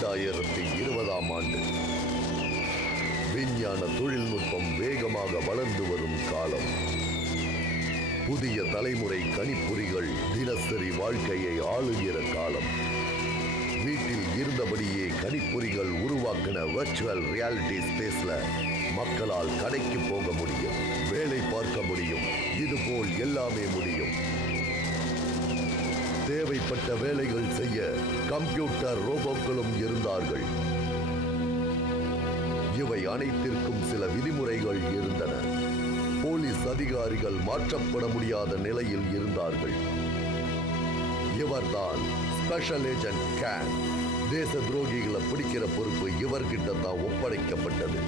2020ஆம் ஆண்டு. விஞ்ஞான தொழில்நுட்பம் வேகமாக வளர்ந்து வரும் காலம். புதிய தலைமுறை கணிப்பொறிகள் தினசரி வாழ்க்கையை ஆளுகிற காலம். வீட்டில் இருந்தபடியே கணிப்பொறிகள் உருவாக்கின வர்ச்சுவல் ரியாலிட்டி ஸ்பேஸ்ல மக்களால் கடைக்கு போக முடியும், வேலை பார்க்க முடியும், இதுபோல் எல்லாமே முடியும். தேவைப்பட்ட வேலைகள் செய்ய கம்ப்யூட்டர் ரோபோக்களும் இருந்தார்கள். இவை அனைத்திற்கும் சில விதிமுறைகள் இருந்தன. போலீஸ் அதிகாரிகள் மாற்றப்பட முடியாத நிலையில் இருந்தார்கள். இவர்தான் ஸ்பெஷல் ஏஜென்ட் கேன். தேச துரோகிகளை பிடிக்கிற பொறுப்பு இவர்கிட்ட தான் ஒப்படைக்கப்பட்டது.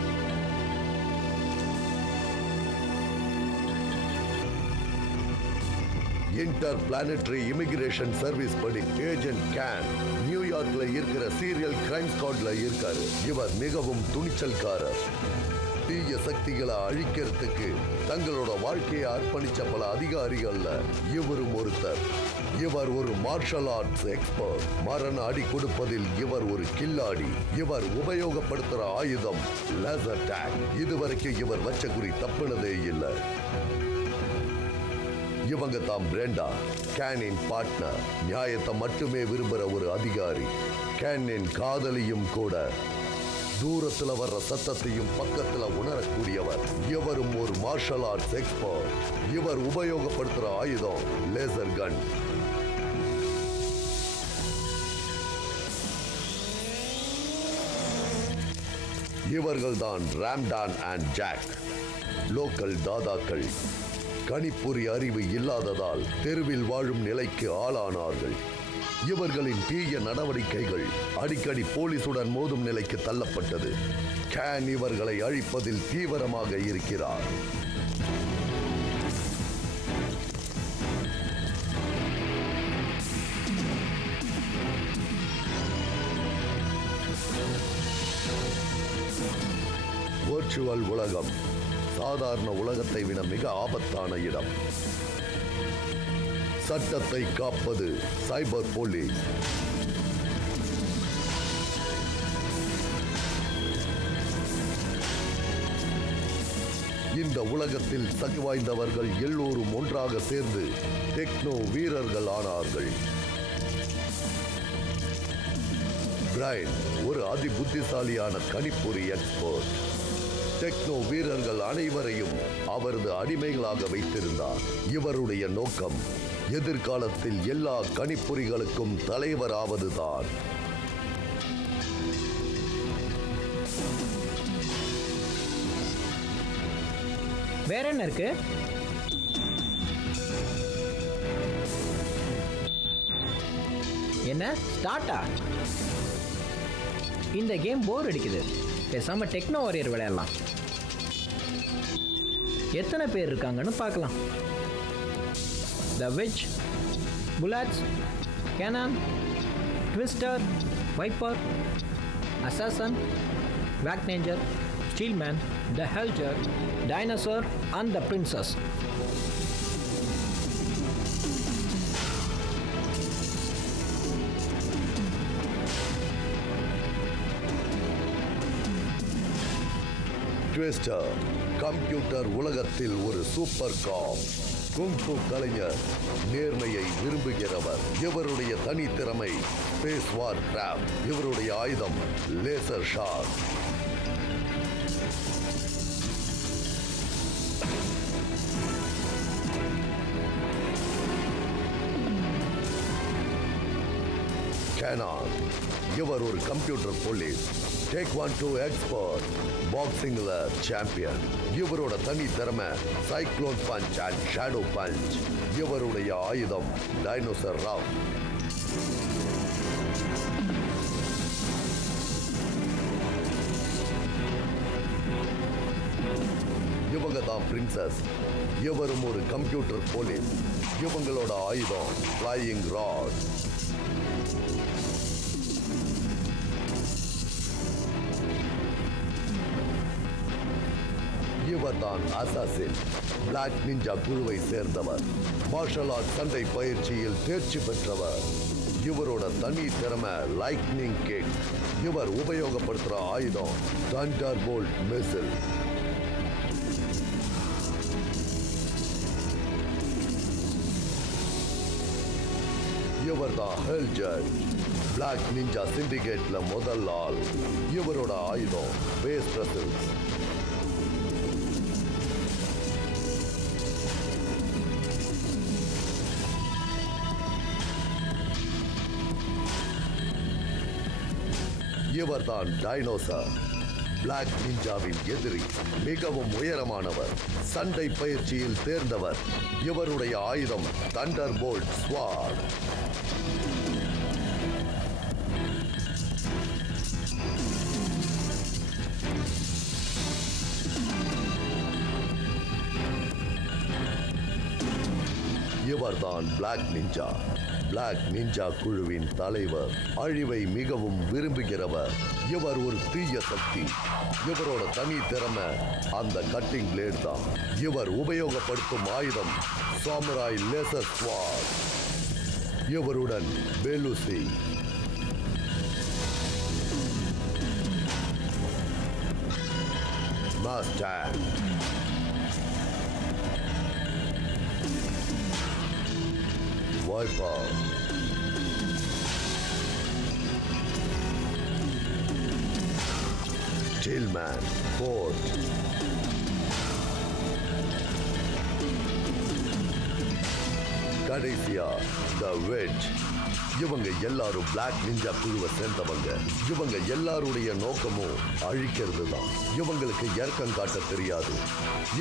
இன்டர் பிளானட்டரி இமிகிரேஷன் சர்வீஸ் படி ஏஜென்ட் கேன் நியூயார்க்ல இருக்கிற சீரியல் கிரைம் ஸ்குவாட்ல இருக்காரு. இவர் மிகவும் துணிச்சல்காரர். தீய சக்திகளை அழிக்கிறதுக்கு தங்களோட வாழ்க்கையை அர்ப்பணிச்ச பல அதிகாரிகள்ல இவரும் ஒருத்தர். இவர் ஒரு மார்ஷல் ஆர்ட்ஸ் எக்ஸ்பர்ட். மரண அடி கொடுப்பதில் இவர் ஒரு கில்லாடி. இவர் உபயோகப்படுத்துற ஆயுதம் லேசர் டேக். இதுவரைக்கும் இவர் வச்ச குறி தப்புனதே இல்லை. இவங்க தான் பிரெண்டா, கேனின் பார்ட்னர். நியாயத்தை மட்டுமே விரும்புகிற ஒரு அதிகாரி. கேனின் காதலியும் கூட. தூரத்துல வர்ற சத்தத்தையும் பக்கத்துல உணரக்கூடியவர். இவரும் ஒரு மார்ஷல் ஆர்ட்ஸ் எக்ஸ்பர்ட். இவர் உபயோகப்படுத்துற ஆயுதம் லேசர் கன். இவர்கள் தான் ராம்டான் அண்ட் ஜாக், லோக்கல் தாதாக்கள். கணிப்பொறி அறிவு இல்லாததால் தெருவில் வாழும் நிலைக்கு ஆளானார்கள். இவர்களின் தீய நடவடிக்கைகள் அடிக்கடி போலீசுடன் மோதும் நிலைக்கு தள்ளப்பட்டது. கேன் இவர்களை அழிப்பதில் தீவிரமாக இருக்கிறார். வர்ச்சுவல் உலகம் சாதாரண உலகத்தை விட மிக ஆபத்தான இடம். சட்டத்தை காப்பது சைபர் போலீஸ். இந்த உலகத்தில் சக்தி வாய்ந்தவர்கள் எல்லோரும் ஒன்றாக சேர்ந்து டெக்னோ வீரர்கள் ஆனார்கள். பிரைன் ஒரு அதி புத்திசாலியான கணிப்பொறி எக்ஸ்பர்ட். டெக்னோ வீரர்கள் அனைவரையும் அவரது அடிமைகளாக வைத்திருந்தார். இவருடைய நோக்கம் எதிர்காலத்தில் எல்லா கணிப்பொறிகளுக்கும் தலைவராவதுதான். வேற என்ன இருக்கு? என்ன ஸ்டார்ட்டா? இந்த கேம் போர் அடிக்குது. பேசாம டெக்னோ வாரியர் விளையாடலாம். எத்தனை பேர் இருக்காங்கன்னு பார்க்கலாம். The Witch, Bullets, Cannon, Twister, Viper, Assassin, வேக்னேஞ்சர், ஸ்டீல்மேன், த ஹெல்ஜர், Dinosaur and the Princess. Twister computer உலகத்தில் ஒரு சூப்பர் காப். குங்ஃபு கலைஞர், நேர்மையை விரும்புகிறவர். இவருடைய தனித்திறமை ஸ்பேஸ் வார் கிராஃப்ட். இவருடைய ஆயுதம் லேசர் ஷாட். கேனான் இவர் ஒரு கம்ப்யூட்டர் போலீஸ். டேக்வாண்டோ எக்ஸ்பர்ட், பாக்ஸிங்ல சாம்பியன். இவரோட தனி திறமை cyclone punch and shadow punch. இவருடைய ஆயுதம் டைனோசர் ராவ். இவங்க தான் பிரின்சஸ். இவரும் ஒரு கம்ப்யூட்டர் போலீஸ். இவங்களோட ஆயுதம் ஃப்ளையிங் ராட். இவர்தான் அசாசின், பிளாக் நிஞ்சா குழுவை சேர்ந்தவர். மார்ஷல் ஆர்ட் சண்டை பயிற்சியில் தேர்ச்சி பெற்றவர். இவரோட தனி திறமை லைட்னிங் கிக். இவர் உபயோகப்படுத்துற ஆயுதம் தண்டர் போல்ட் மிசில். இவர் தான் ஹெல் ஜட்ஜ், பிளாக் நிஞ்சா சிண்டிகேட்ல முதல் ஆள். இவரோட ஆயுதம் பேஸ் பிரசில்ஸ். இவர் தான் டைனோசர், பிளாக் நிஞ்சாவின் எதிரி. மிகவும் உயரமானவர், சண்டை பயிற்சியில் தேர்ந்தவர். இவருடைய ஆயுதம் தண்டர் போல்ட் ஸ்வாட். இவர்தான் பிளாக் நிஞ்சா, பிளாக் நிஞ்சா குழுவின் தலைவர். அழிவை மிகவும் விரும்புகிறவர். இவர் ஒரு தீய சக்தி. இவரோட தனி திறமை அந்த கட்டிங் பிளேட் தான். இவர் உபயோகப்படுத்தும் ஆயுதம் சாமுராய் லேசர் ஸ்வாட். இவருடன் Belushi. Master Viper. Tillman, Ford. கடைசியா The Wedge. இவங்க எல்லாரும் பிளாக் நிஞ்சா குழுவை சேர்ந்தவங்க. இவங்க எல்லாருடைய நோக்கமும் அழிக்கிறது தான். இவங்களுக்கு இறக்கம் காட்ட தெரியாது.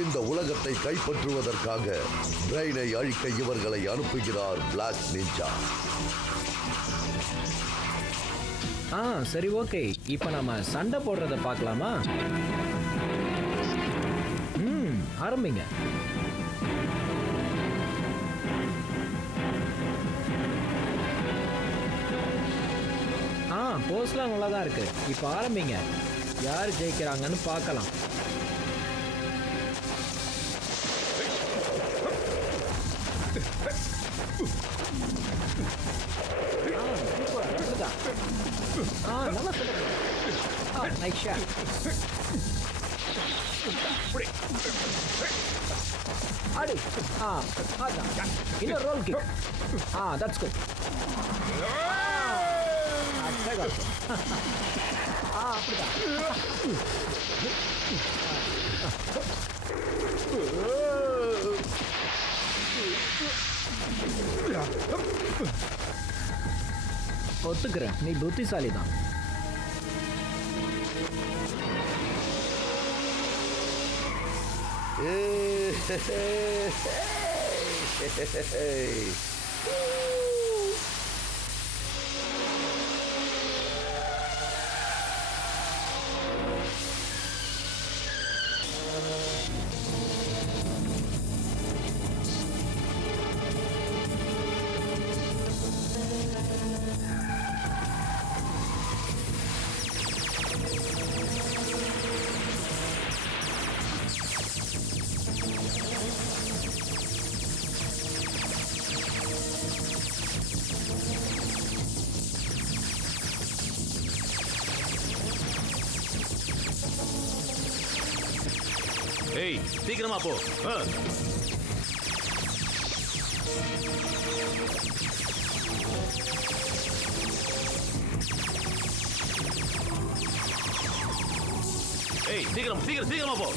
இந்த உலகத்தை கைப்பற்றுவதற்காக பிரெயினை அழிக்க இவர்களை அனுப்புகிறார் பிளாக் நிஞ்சா. சரி, ஓகே. இப்போ நம்ம சண்டை போடுறத பார்க்கலாமா? ஆரம்பிங்க. போஸ்ட்லாம் நல்லா தான் இருக்கு. இப்போ ஆரம்பிங்க. யார் ஜெயிக்கிறாங்கன்னு பார்க்கலாம். நல்லா சொல்லுங்க. Nice shot. அடி. அதான். இன்னொரு ரோல் கிக். That's good. அப்படிதான். ஒத்துக்கிறேன், நீ புத்திசாலி தான். ஏய், சீக்கிரமா போ. ஏய், சீக்கிரமா போ.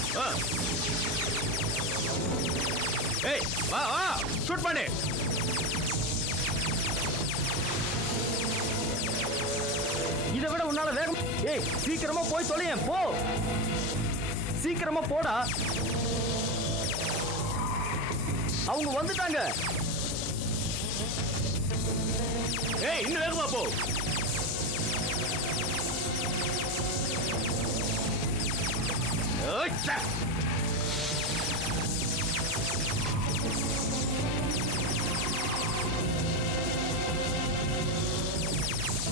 ஏய், வா ஷூட் பண்ணு. இதை விட உன்னால வேகம். ஏய், சீக்கிரமா போய் தொலையேன். போ, சீக்கிரமா போடா. அவங்க வந்துட்டாங்க. ஏய், இன்னும் வேகமா போ.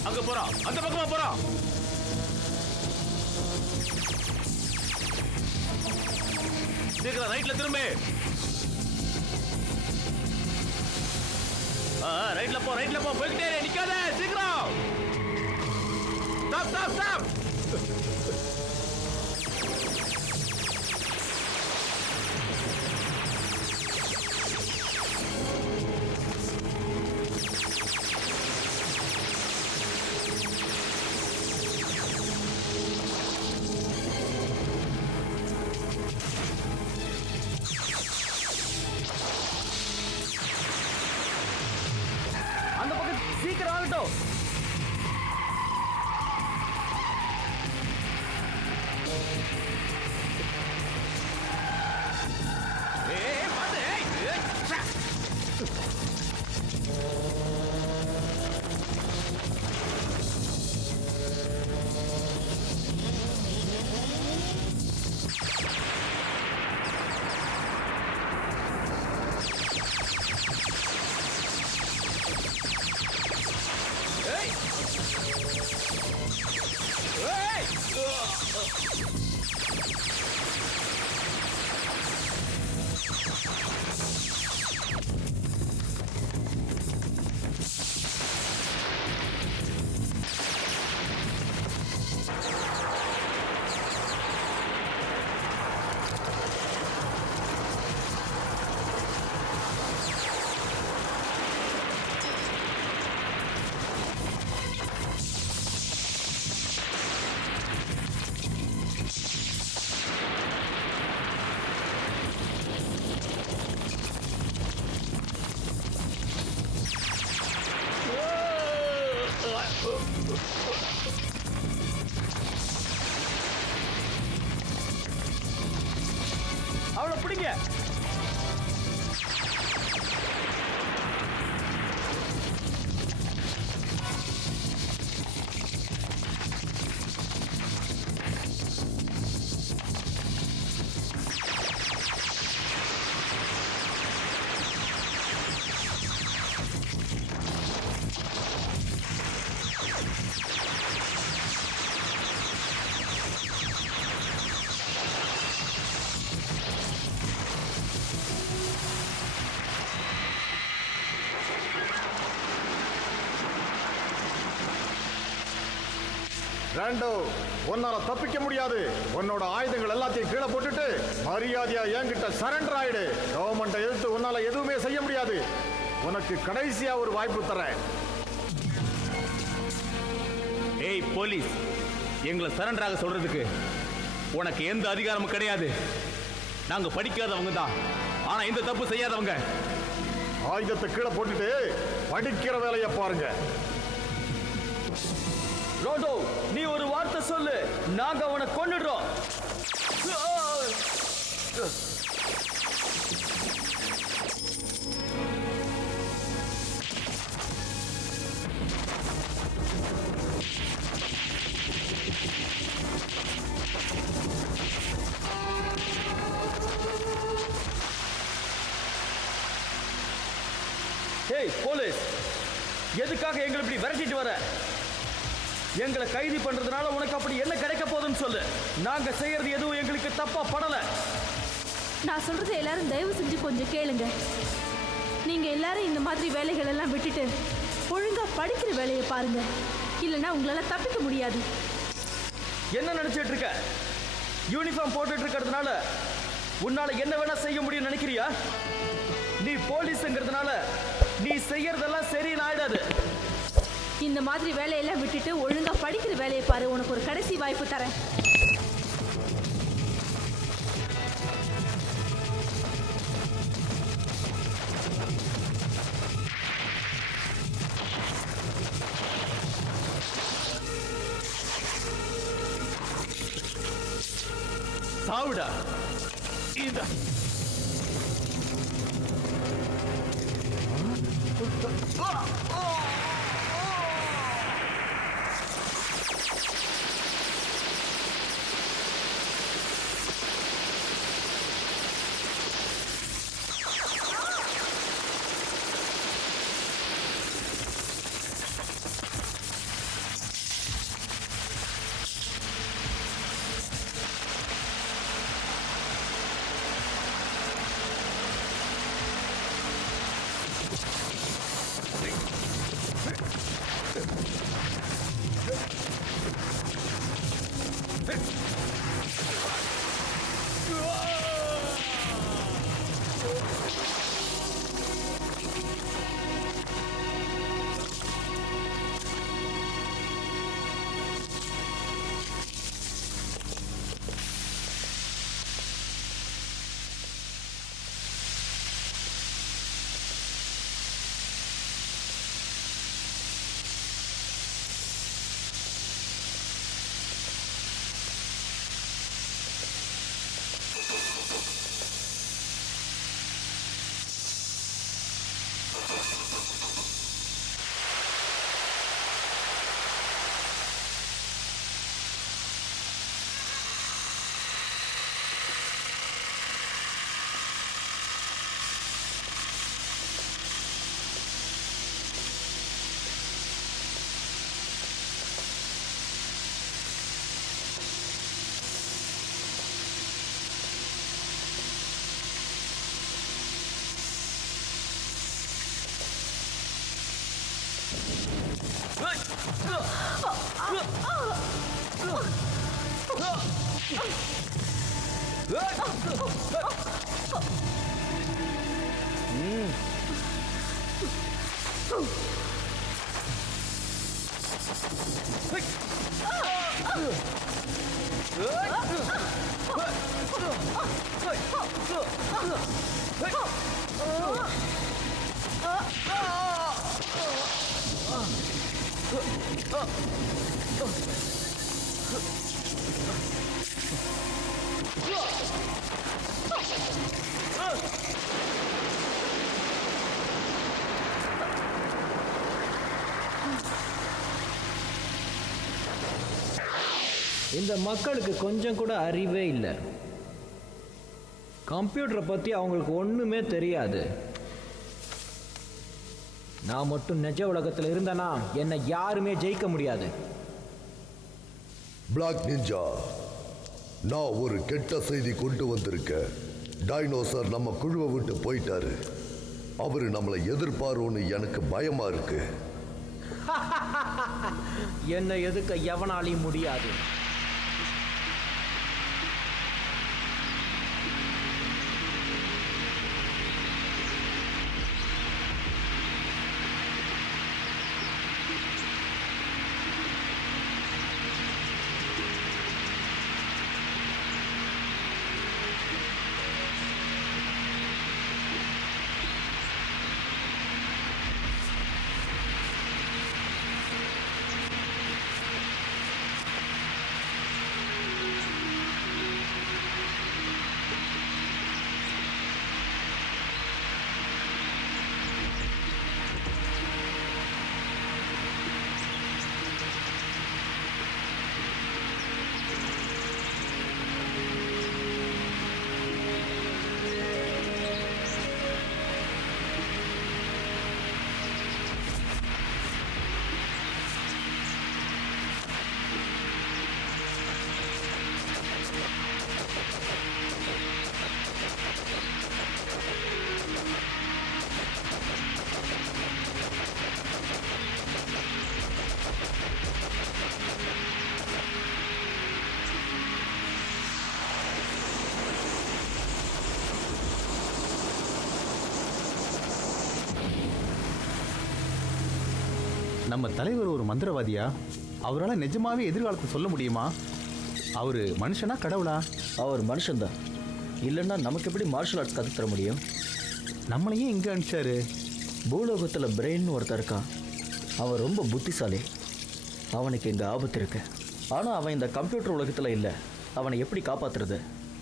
அங்க போறான், அந்த பக்கமா போறான். சீக்கிரம் ரைட்ல திரும்ப. ரைட்ல போ போய்கிட்டே இரு, நிக்காத சீக்கிரம். ஸ்டாப். அந்த பக்கம் சீக்கிரம் ஆகட்டும். ஏய் பாத்து ஏய் ச்சே. ஏய் அவளை பிடிங்க. ராண்டோ, உன்னால தப்பிக்க முடியாது. உன்னோட ஆயுதங்கள் எல்லாத்தையும் கீழே போட்டுட்டு மரியாதையா என்கிட்ட சரண்டர் ஆயிடு. கவர்மெண்ட்டை எதிர்த்து உன்னால எதுவுமே செய்ய முடியாது. உனக்கு கடைசியா ஒரு வாய்ப்பு தரேன். ஏய் போலீஸ், எங்களை சரண்டராக சொல்றதுக்கு உனக்கு எந்த அதிகாரமும் கிடையாது. நாங்க படிக்காதவங்க தான், ஆனா இந்த தப்பு செய்யாதவங்க. ஆயுதத்தை கீழே போட்டுட்டு படிக்கிற வேலையை பாருங்க. ரோடோ, நீ ஒரு வார்த்தை சொல்லு, நாங்க அவனை கொன்னுடுறோம். ஏய் போலீஸ், எதுக்காக எங்களை இப்படி விரட்டிட்டு வர? எங்களை கைது பண்றதுனால உனக்கு அப்படி என்ன கிடைக்க போகுதுன்னு சொல்லு. நாங்க செய்யறது எதுவும் எங்களுக்கு தப்பா படல. நான் சொல்றது எல்லாரும் தயவு செஞ்சு கொஞ்சம் கேளுங்க. நீங்க எல்லாரும் இந்த மாதிரி வேலைகள் எல்லாம் விட்டுட்டு ஒழுங்கா படிக்கிற வேலையை பாருங்க. இல்லைன்னா உங்களால தப்பிக்க முடியாது. என்ன நினைச்சிட்டு இருக்க? யூனிஃபார்ம் போட்டுட்டு இருக்கிறதுனால உன்னால என்ன வேணா செய்ய முடியும் நினைக்கிறியா? நீ போலீஸ்ங்கிறதுனால நீ செய்யறதெல்லாம் சரின்னு ஆயிடாது. இந்த மாதிரி வேலையெல்லாம் விட்டுட்டு ஒழுங்கா படிக்கிற வேலையை பாரு. உனக்கு ஒரு கடைசி வாய்ப்பு தரேன். சாவுடா. இந்த இந்த மக்களுக்கு கொஞ்சம் கூட அறிவே இல்லை. கம்ப்யூட்டரை பத்தி அவங்களுக்கு ஒண்ணுமே தெரியாது. நான் மட்டும் நிஜ உலகத்தில் இருந்தேனா என்னை யாருமே ஜெயிக்க முடியாது. பிளாக் நிஞ்சா, நான் ஒரு கெட்ட செய்தி கொண்டு வந்திருக்கேன். டைனோசர் நம்ம குழுவை விட்டு போயிட்டாரு. அவரு நம்மளை எதிர்பாருன்னு எனக்கு பயமா இருக்கு. என்னை எதுக்க எவனாலையும் முடியாது. நம்ம தலைவர் ஒரு மந்திரவாதியா? அவரால் நிஜமாவே எதிர்காலத்தை சொல்ல முடியுமா? அவரு மனுஷனா கடவுளா? அவர் மனுஷன்தான். இல்லைன்னா நமக்கு எப்படி மார்ஷல் ஆர்ட்ஸ் கற்றுத்தர முடியும்? நம்மளையும் இங்கே அனுப்பிச்சாரு. பூலோகத்தில் பிரெயின் ஒருத்தர் இருக்கான். அவன் ரொம்ப புத்திசாலி. அவனுக்கு இங்கே ஆபத்து இருக்கு. ஆனால் அவன் இந்த கம்ப்யூட்டர் உலகத்தில் இல்லை. அவனை எப்படி காப்பாற்றுறது?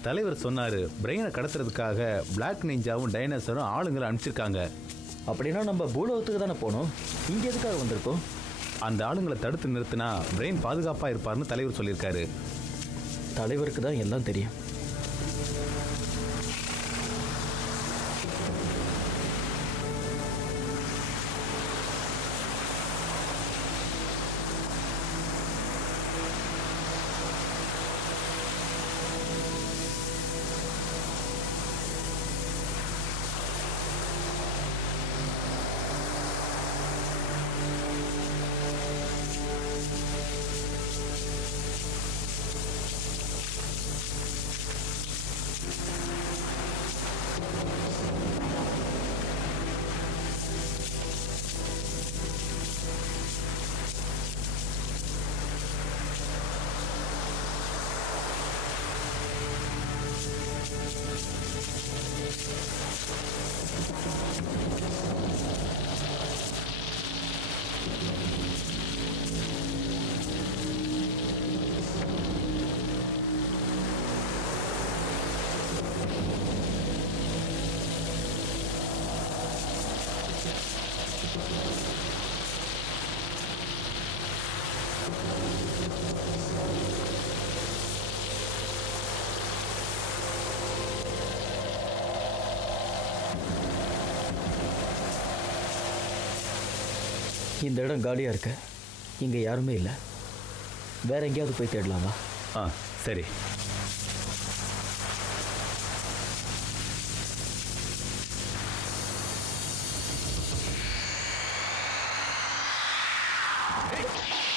தலைவர் சொன்னாரு, பிரெயினை கடத்துறதுக்காக பிளாக் நிஞ்சாவும் டைனோசரும் ஆளுங்களை அனுப்பிச்சிருக்காங்க. அப்படின்னா நம்ம பூலோகத்துக்கு தானே போகணும். இங்கே எதுக்காக வந்திருக்கோம்? அந்த ஆளுங்களை தடுத்து நிறுத்தினா பிரெயின் பாதுகாப்பாக இருப்பார்னு தலைவர் சொல்லியிருக்காரு. தலைவருக்கு தான் எல்லாம் தெரியும். இந்த இடம் காலியாக இருக்கு. இங்கே யாருமே இல்லை. வேற எங்கேயாவது போய் தேடலாமா? சரி. Hey!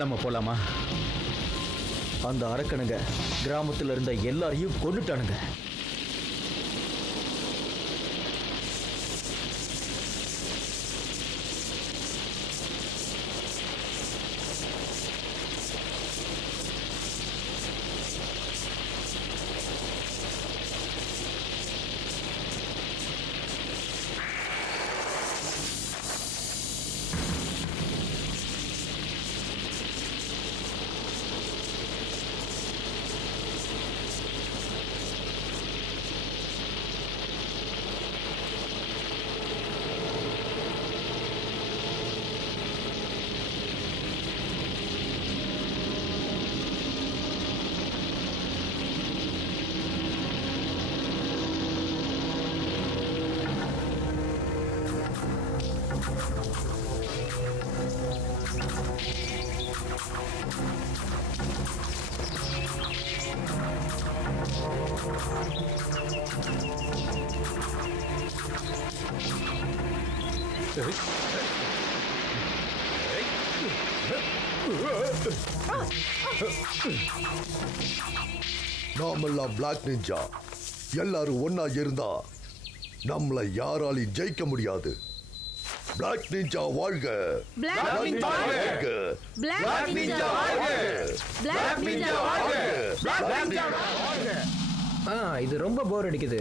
நம்ம போலாமா? அந்த அரக்கனுங்க கிராமத்துல இருந்த எல்லாரையும் கொன்னுட்டானுங்க. நாமெல்லாம் பிளாக் நிஞ்சா எல்லாரும் ஒன்னா இருந்தா நம்மளை யாராலையும் ஜெயிக்க முடியாது. பிளாக் நிஞ்சா வாழ்க! Black Ninja வாழ்க! Black Ninja வாழ்க! Black Ninja வாழ்க! Black Ninja வாழ்க! இது ரொம்ப போர் அடிக்குது.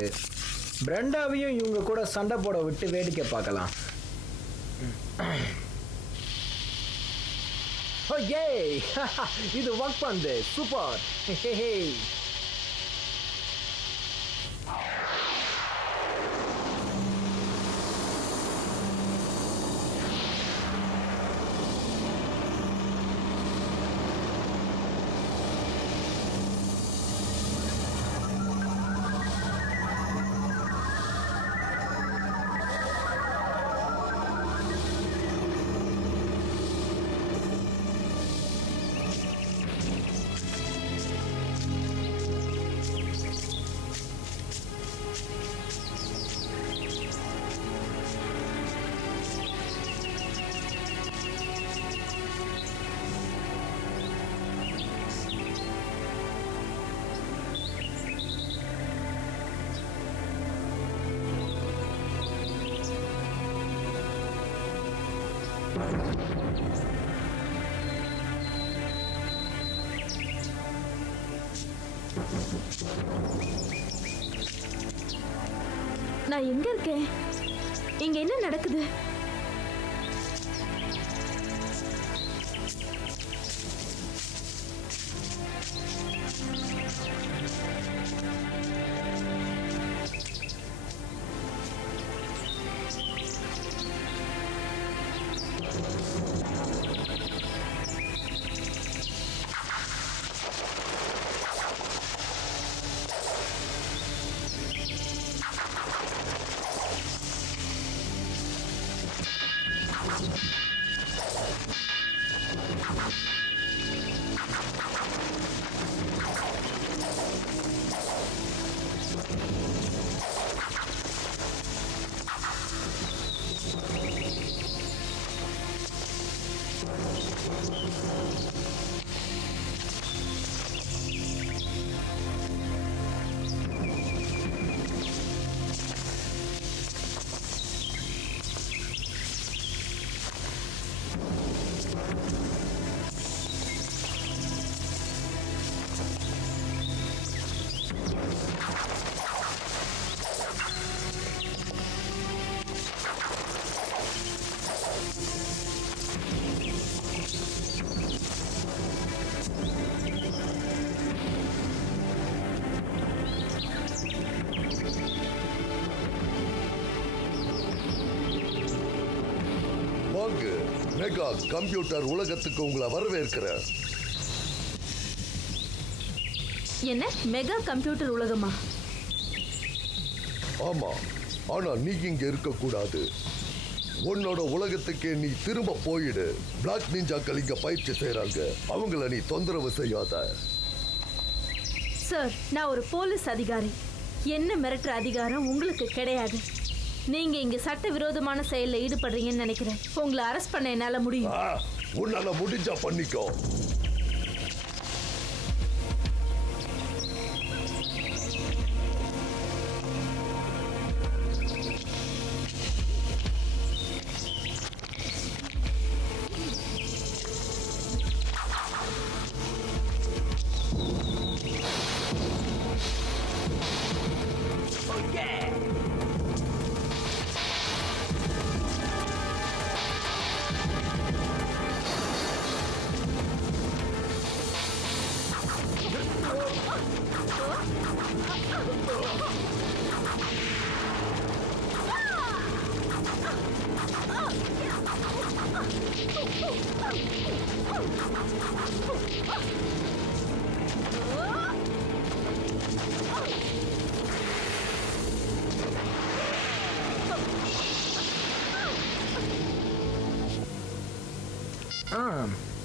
பிரண்டாவையும் இவங்க கூட சண்டை போட விட்டு வேடிக்கை பார்க்கலாம். இது ஒர்க் பண்ணுது. சூப்பர். நான் எங்க இருக்கேன்? இங்க என்ன நடக்குது? வாங்க, மெகா கம்ப்யூட்டர் உலகத்துக்கு உங்களை வரவேற்கிறேன். என்ன மெகா கம்ப்யூட்டர் உலகமா? ஆமா, ஆனா நீ இங்க இருக்க கூடாது. உன்னோட உலகத்துக்கே நீ திரும்ப போயிடு. பிளாக் நிஞ்சாக்கள் இங்க பயிற்சி செய்யறாங்க. அவங்கள நீ தொந்தரவு செய்யாத. சார், நான் ஒரு போலீஸ் அதிகாரி. என்ன மிரட்டுற அதிகாரம் உங்களுக்கு கிடையாது. நீங்க இங்க சட்டவிரோதமான செயல்ல ஈடுபடுறீங்கன்னு நினைக்கிறேன். உங்களை அரெஸ்ட் பண்ண என்னால முடியும். உன்னால முடிஞ்சா பண்ணிக்கோ.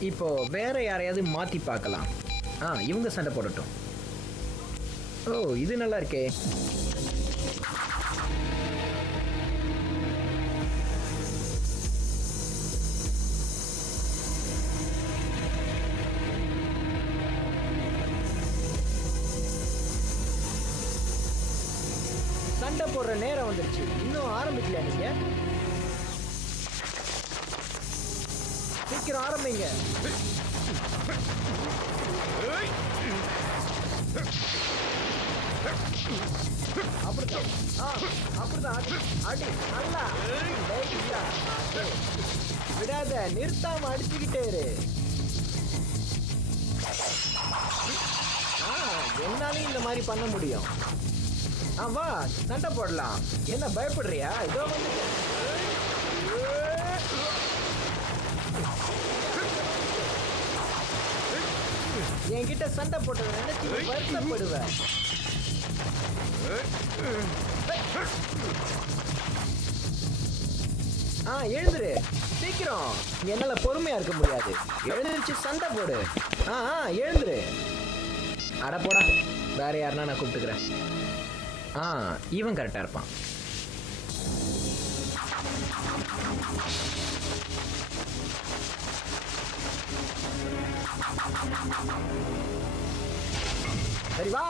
இப்போ வேற யாரையாவது மாத்தி பார்க்கலாம். இவங்க சண்டை போடட்டும். ஓ, இது நல்லா இருக்கே. சண்டை போடுற நேரம் வந்துருச்சு. இன்னும் ஆரம்பிக்கல நீங்க. சீக்கிரம் ஆரம்பிங்க. அப்படிதான். அப்படிதான். அடி நல்லா விடாத, நிறுத்தாம அடிச்சுக்கிட்டே இரு. என்னாலையும் இந்த மாதிரி பண்ண முடியும். வா, சண்டை போடலாம். என்ன பயப்படுறியா? இதோ வந்து என்கிட்ட சண்டை போட்டதை நினைச்சு வருத்தப்படுவேன். எழுந்துரு சீக்கிரம். என்னால பொறுமையா இருக்க முடியாது. எழுந்திருச்சு சண்டை போடு. எழுந்துரு. அட போடா, வேற யாருன்னா நான் கூப்பிட்டுக்கிறேன். இவன் கரெக்டா இருப்பான். சரி வா.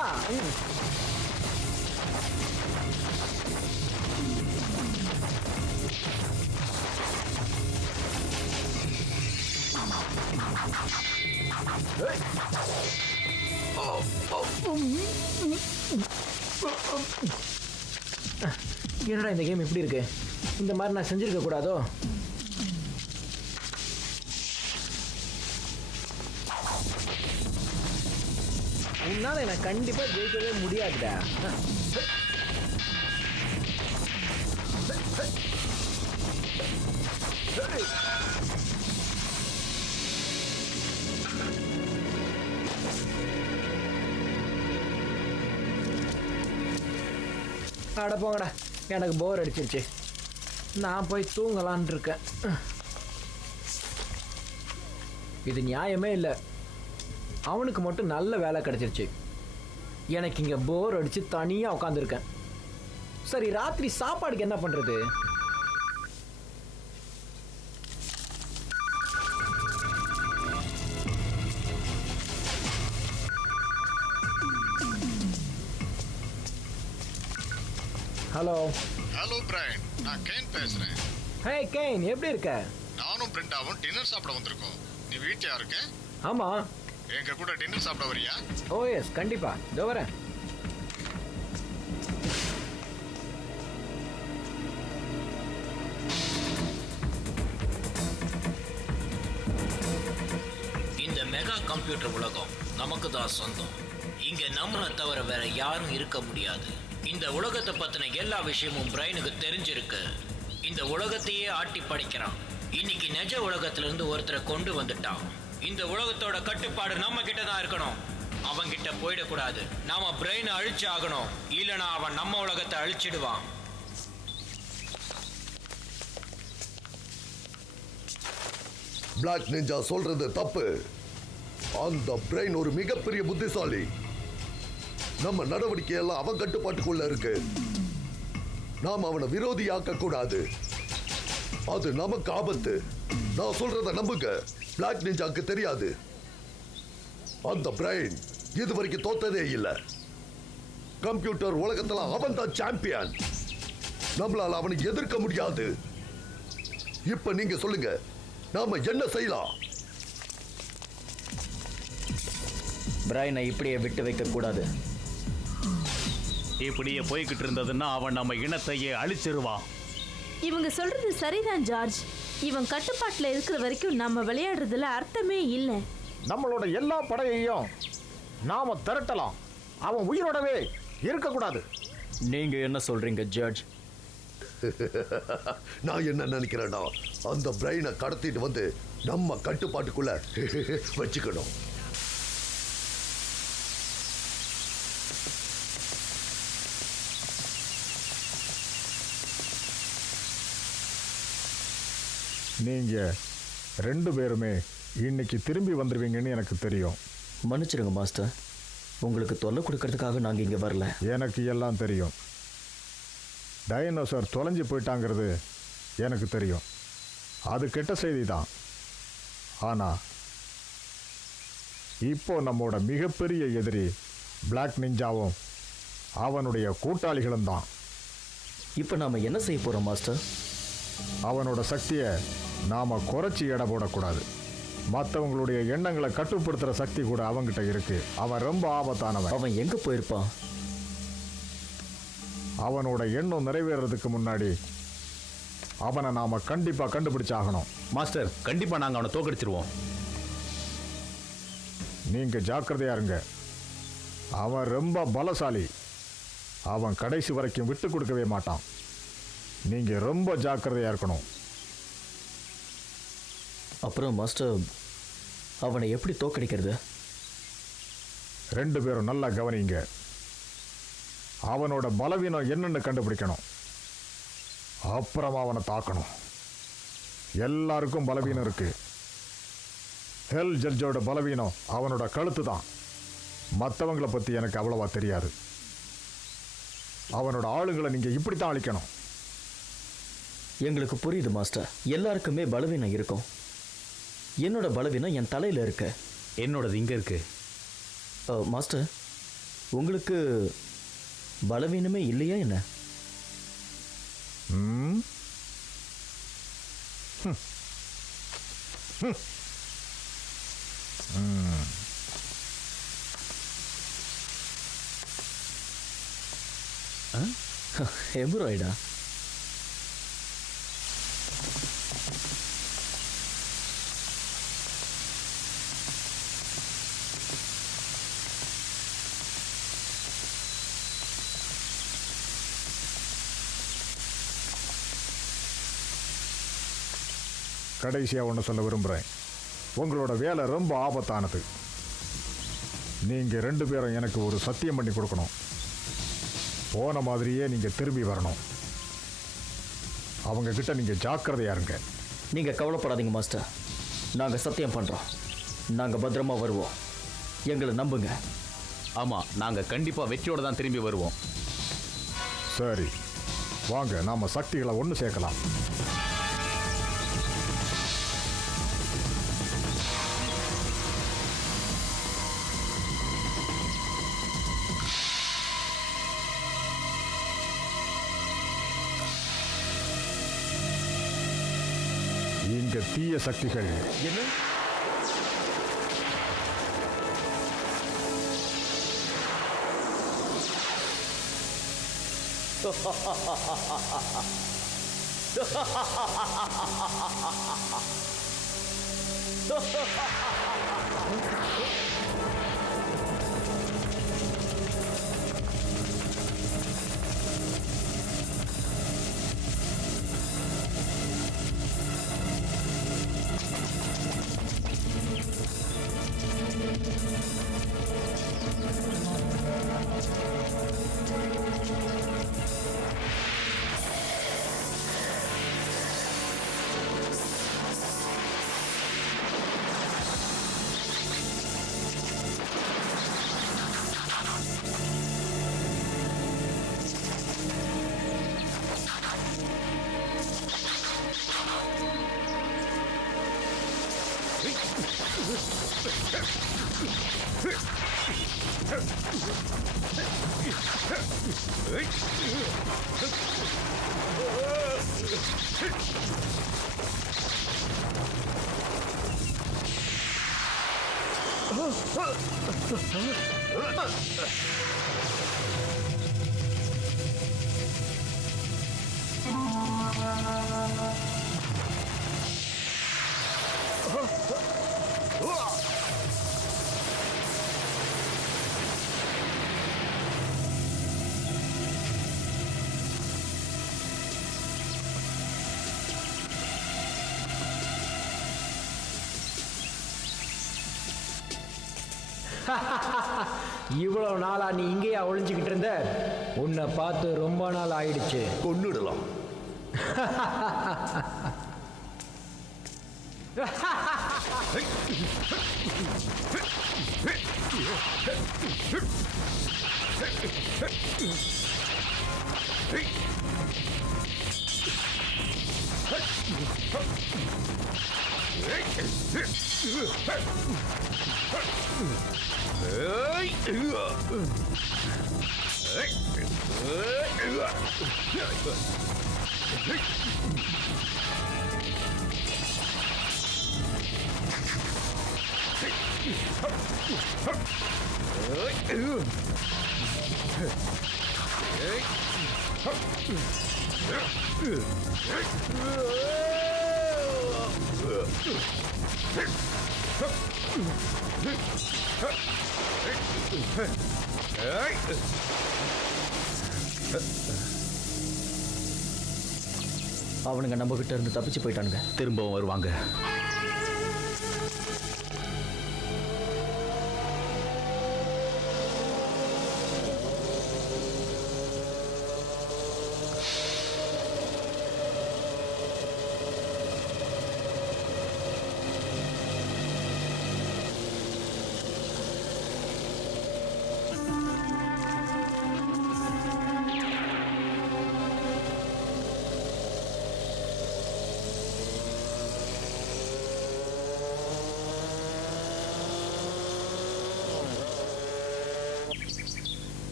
என்னடா இந்த கேம் இப்படி இருக்கு? இந்த மாதிரி நான் செஞ்சிருக்க கூடாதோ? உன்னால எனக்கு கண்டிப்பா ஜெயிக்கவே முடியாதுடா. அட போங்கடா, எனக்கு போர் அடிச்சிருச்சு. நான் போய் தூங்கலான் இருக்கேன். இது நியாயமே இல்லை. அவனுக்கு மட்டும் நல்ல வேலை கிடைச்சிருச்சு. எனக்கு இங்க போர் அடிச்சு தனியா உட்காந்துருக்கேன். சரி, ராத்திரி சாப்பாடுக்கு என்ன பண்றது? ஹலோ. ஹலோ பிரைன், நான் கேன் பேசுறேன். ஹே கேன், எப்படி இருக்க? நானும் பிரெண்டாவும் டின்னர் சாப்பிட வந்திருக்கோம். நீ வீட்லயா இருக்க? ஆமா. எங்க கூட டின்னர் சாப்பிட வரியா? ஓ எஸ், கண்டிப்பா. இதோ வரேன். இந்த மெகா கம்ப்யூட்டர் உலகம் நமக்கு தான் சொந்தம். இங்க நம்மளை தவிர வேற யாரும் இருக்க முடியாது. இந்த உலகத்தை பத்தின எல்லா விஷயமும் பிரைனுக்கு தெரிஞ்சிருக்கு. இந்த உலகத்தையே ஆட்டி படிக்கிறான். இன்னைக்கு நிஜ உலகத்துல இருந்து ஒருத்தரை கொண்டு வந்துட்டான். இந்த உலகத்தோட கட்டுப்பாடு நம்ம கிட்ட தான் இருக்கணும். அவன் கிட்ட போயிடக்கூடாது. நாம பிரைனை அழிச்சு ஆகணும், இல்லனா அவன் நம்ம உலகத்தை அழிச்சிடுவான். பிளாக் நிஞ்சா சொல்றது தப்பு. அந்த பிரெயின் ஒரு மிகப்பெரிய புத்திசாலி. நம்ம நடவடிக்கை எல்லாம் அவன் கட்டுப்பாட்டுக்குள்ள இருக்கு. நாம் அவனை விரோதியாக்க கூடாது. அது நமக்கு ஆபத்து. நான் சொல்றத நம்புங்க. பிளாக் நிஞ்சாக்கு தெரியாது. அந்த பிரைன் இதுவரைக்கும் தோத்ததே இல்ல. கம்ப்யூட்டர் உலகத்துல அவன் தான் சாம்பியன். நம்மளால அவனை எதிர்க்க முடியாது. இப்ப நீங்க சொல்லுங்க, நாம என்ன செய்யலாம்? பிரைனை இப்படியே விட்டு வைக்க கூடாது. இப்படியே போய்கிட்டு இருந்ததுன்னா அவன் நம்ம இனத்தையே அழிச்சிருவான். இவங்க சொல்றது சரிதான் ஜார்ஜ். இவன் கட்டுப்பாட்டுல இருக்கிற வரைக்கும் நம்ம விளையாடுறதுல அர்த்தமே இல்லை. நம்மளோட எல்லா படையையும் நாம திரட்டலாம். அவன் உயிரோடவே இருக்கக்கூடாது. நீங்க என்ன சொல்றீங்க ஜட்ஜ்? நான் என்ன நினைக்கிறேன்னா, அந்த பிரைனை கடத்திட்டு வந்து நம்ம கட்டுப்பாட்டுக்குள்ள வச்சுக்கணும். நீங்க 2 பேருமே இன்னைக்கு திரும்பி வந்துருவீங்கன்னு எனக்கு தெரியும். மன்னிச்சிருங்க மாஸ்டர், உங்களுக்கு தொல்லை கொடுக்கறதுக்காக நாங்கள் இங்கே வரல. எனக்கு எல்லாம் தெரியும். டைனோசர் தொலைஞ்சு போயிட்டாங்கிறது எனக்கு தெரியும். அது கெட்ட செய்தி தான். ஆனால் இப்போ நம்மோட மிகப்பெரிய எதிரி பிளாக் நிஞ்சாவும் அவனுடைய கூட்டாளிகளும் தான். இப்போ நாம் என்ன செய்ய போகிறோம் மாஸ்டர்? அவனோட சக்தியை நாம் குறைச்சி எடை போடக்கூடாது. மற்றவங்களுடைய எண்ணங்களை கட்டுப்படுத்துகிற சக்தி கூட அவன்கிட்ட இருக்கு. அவன் ரொம்ப ஆபத்தானவன். அவன் எங்கே போயிருப்பான்? அவனோட எண்ணம் நிறைவேறதுக்கு முன்னாடி அவனை நாம கண்டிப்பா கண்டுபிடிச்சாகணும். மாஸ்டர், கண்டிப்பா நாங்க அவனை தோக்கடிச்சிருவோம். நீங்க ஜாக்கிரதையா இருங்க. அவன் ரொம்ப பலசாலி. அவன் கடைசி வரைக்கும் விட்டு கொடுக்கவே மாட்டான். நீங்க ரொம்ப ஜாக்கிரதையா இருக்கணும். அப்புறம் மாஸ்டர், அவனை எப்படி தோக்கடிக்கிறது? 2 பேரும் நல்லா கவனிங்க. அவனோட பலவீனம் என்னன்னு கண்டுபிடிக்கணும். அப்புறமா அவனை தாக்கணும். எல்லாருக்கும் பலவீனம் இருக்கு. ஹெல் ஜட்ஜோட பலவீனம் அவனோட கழுத்து தான். மற்றவங்களை பற்றி எனக்கு அவ்வளவா தெரியாது. அவனோட ஆளுங்களை நீங்கள் இப்படி தான் அழிக்கணும். எங்களுக்கு புரியுது மாஸ்டர். எல்லாருக்குமே பலவீனம் இருக்கும். என்னோட பலவீனம் என் தலையில் இருக்கு. என்னோடது இங்க இருக்கு. மாஸ்டர், உங்களுக்கு பலவீனமே இல்லையா என்ன? ம் ஹெமராய்டா? கடைசியாக ஒன்று சொல்ல விரும்புகிறேன். உங்களோட வேலை ரொம்ப ஆபத்தானது. நீங்கள் 2 பேரும் எனக்கு ஒரு சத்தியம் பண்ணி கொடுக்கணும். போன மாதிரியே நீங்கள் திரும்பி வரணும். அவங்க கிட்ட நீங்கள் ஜாக்கிரதையா இருங்க. நீங்கள் கவலைப்படாதீங்க மாஸ்டர். நாங்கள் சத்தியம் பண்ணுறோம். நாங்கள் பத்திரமா வருவோம். எங்களை நம்புங்க. ஆமா, நாங்க கண்டிப்பா வெற்றியோட தான் திரும்பி வருவோம். சரி, வாங்க நாம சக்திகளை ஒன்று சேர்க்கலாம். இங்க தீய சக்திகள் என்ன? இவ்வளவு நாளா நீ இங்கேயா ஒளிஞ்சுக்கிட்டு இருந்த? உன்னை பார்த்து ரொம்ப நாள் ஆயிடுச்சு. கொன்னுடலாம். அவனுங்க நம்ம கிட்ட இருந்து தப்பிச்சு போயிட்டானுங்க. திரும்பவும் வருவாங்க.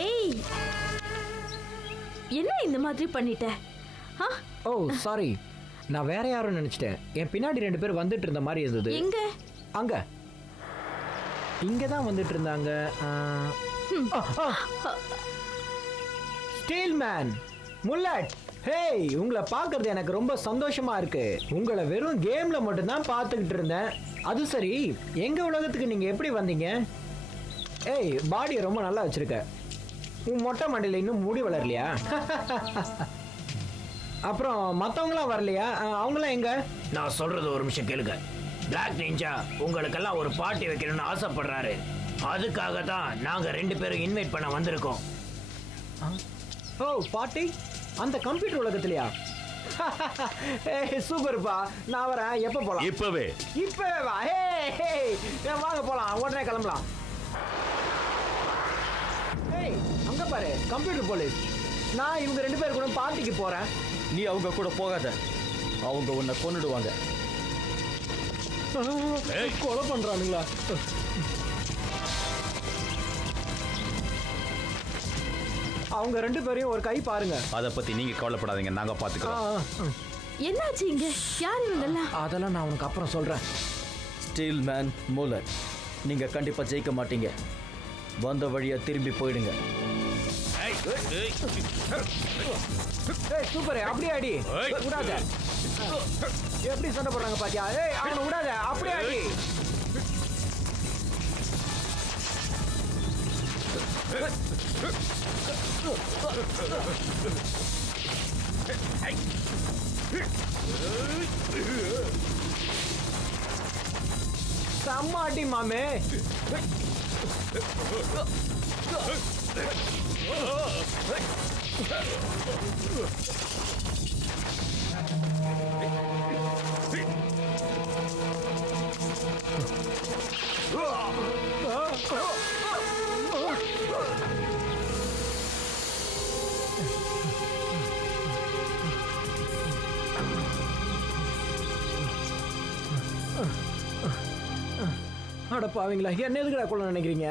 ஏய், என்ன இந்த மாதிரி பண்ணிட்ட? ஓ சாரி, நான் வேற யாரும் நினைச்சிட்டேன். என் பின்னாடி 2 பேர் வந்துட்டு இருந்த மாதிரி இருந்தது. எங்க? அங்க இங்க தான் வந்துட்டு இருந்தாங்க. ஸ்டீல் மேன், முல்லட், ஹேய், உங்களை பார்க்கறது எனக்கு ரொம்ப சந்தோஷமா இருக்கு. உங்களை வெறும் கேம்ல மட்டும்தான் பார்த்துக்கிட்டு இருந்தேன். அது சரி, எங்க உலகத்துக்கு நீங்க எப்படி வந்தீங்க? ஏய், பாடியை ரொம்ப நல்லா வச்சிருக்க. உன் மொட்டை மண்டையில் இன்னும் முடி வளரலையா? அப்புறம் மற்றவங்களாம் வரலையா? அவங்களாம் எங்க? நான் சொல்றது ஒரு நிமிஷம் கேளுங்க. பிளாக் நிஞ்சா உங்களுக்கெல்லாம் ஒரு பார்ட்டி வைக்கணும்னு ஆசைப்படுறாரு. அதுக்காக தான் நாங்க 2 பேரும் இன்வைட் பண்ண வந்திருக்கோம். ஓ, பார்ட்டி? அந்த கம்ப்யூட்டர் உலகத்திலயா? சூப்பர்ப்பா, நான் வரேன். எப்போ போலாம்? இப்பவே வா. ஹே, வாங்க போலாம், உடனே கிளம்பலாம். ஏய், அங்க பாரு, கம்ப்யூட்டர் போலீஸ். நான் இவங்க 2 பேர் கூட பார்ட்டிக்கு போறேன். நீ அவங்க கூட போகாத, அவங்க உன்னை கொன்னுடுவாங்க. கொலை பண்றானுங்களா? அவங்க 2 பேரையும் ஒரு கை பாருங்க. அதை பத்தி நீங்க கவலைப்படாதீங்க, நாங்க பாத்துக்கிறோம். என்னாச்சு இங்க? யார் இவங்கெல்லாம்? அதெல்லாம் நான் உனக்கு அப்புறம் சொல்றேன். ஸ்டீல் மேன், முல்லட், நீங்க கண்டிப்பா ஜெயிக்க மாட்டீங்க. வந்த வழியா திரும்பி போயிடுங்க. சூப்பர், அப்படியே அடி. விடாத. எப்படி சண்டை போடுறாங்க பாத்தியா? ஏய், அவனை விடாத, அப்படியே அடி. செம்ம அடி மாமே. அட பாவீங்களா, என்ன எதுக்குடா கொள்ள நினைக்கிறீங்க?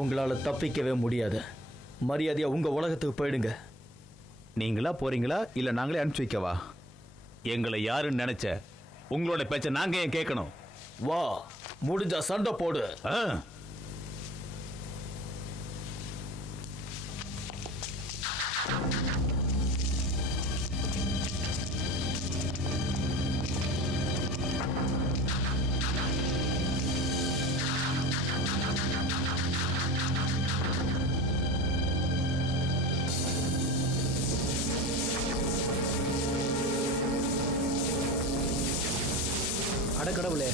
உங்களால தப்பிக்கவே முடியாது. மரியாதையா உங்க உலகத்துக்கு போயிடுங்க. நீங்களா போறீங்களா இல்ல நாங்களே அனுப்பிச்சு வைக்கவா? எங்களை யாருன்னு நினைச்ச உங்களோட பேச்ச நாங்க ஏன் கேட்கணும்? வா, முடிஞ்சா சண்டை போடு. அட கடவுளே,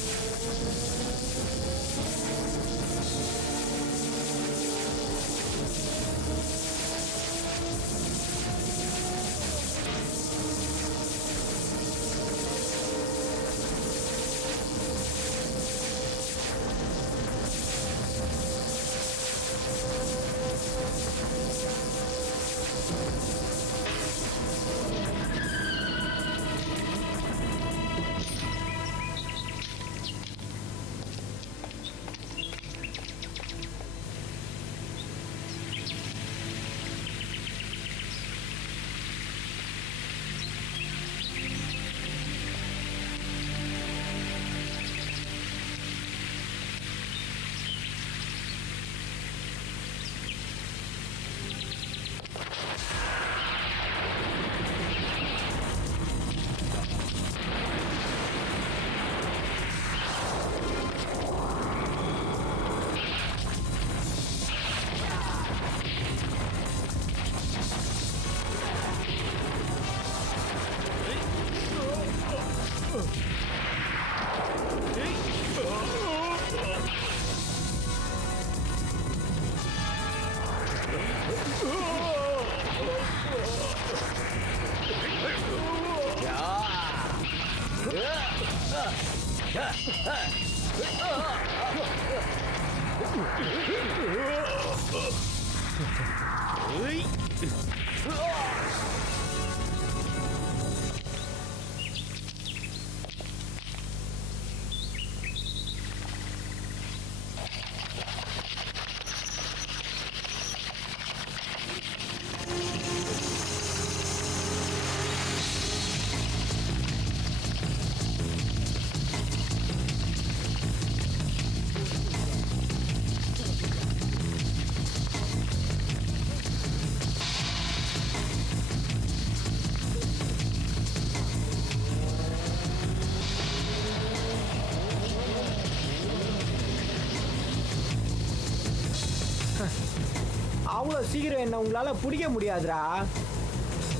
அவ்வளோ சீக்கிரம் என்ன உங்களால பிடிக்க முடியாதுடா.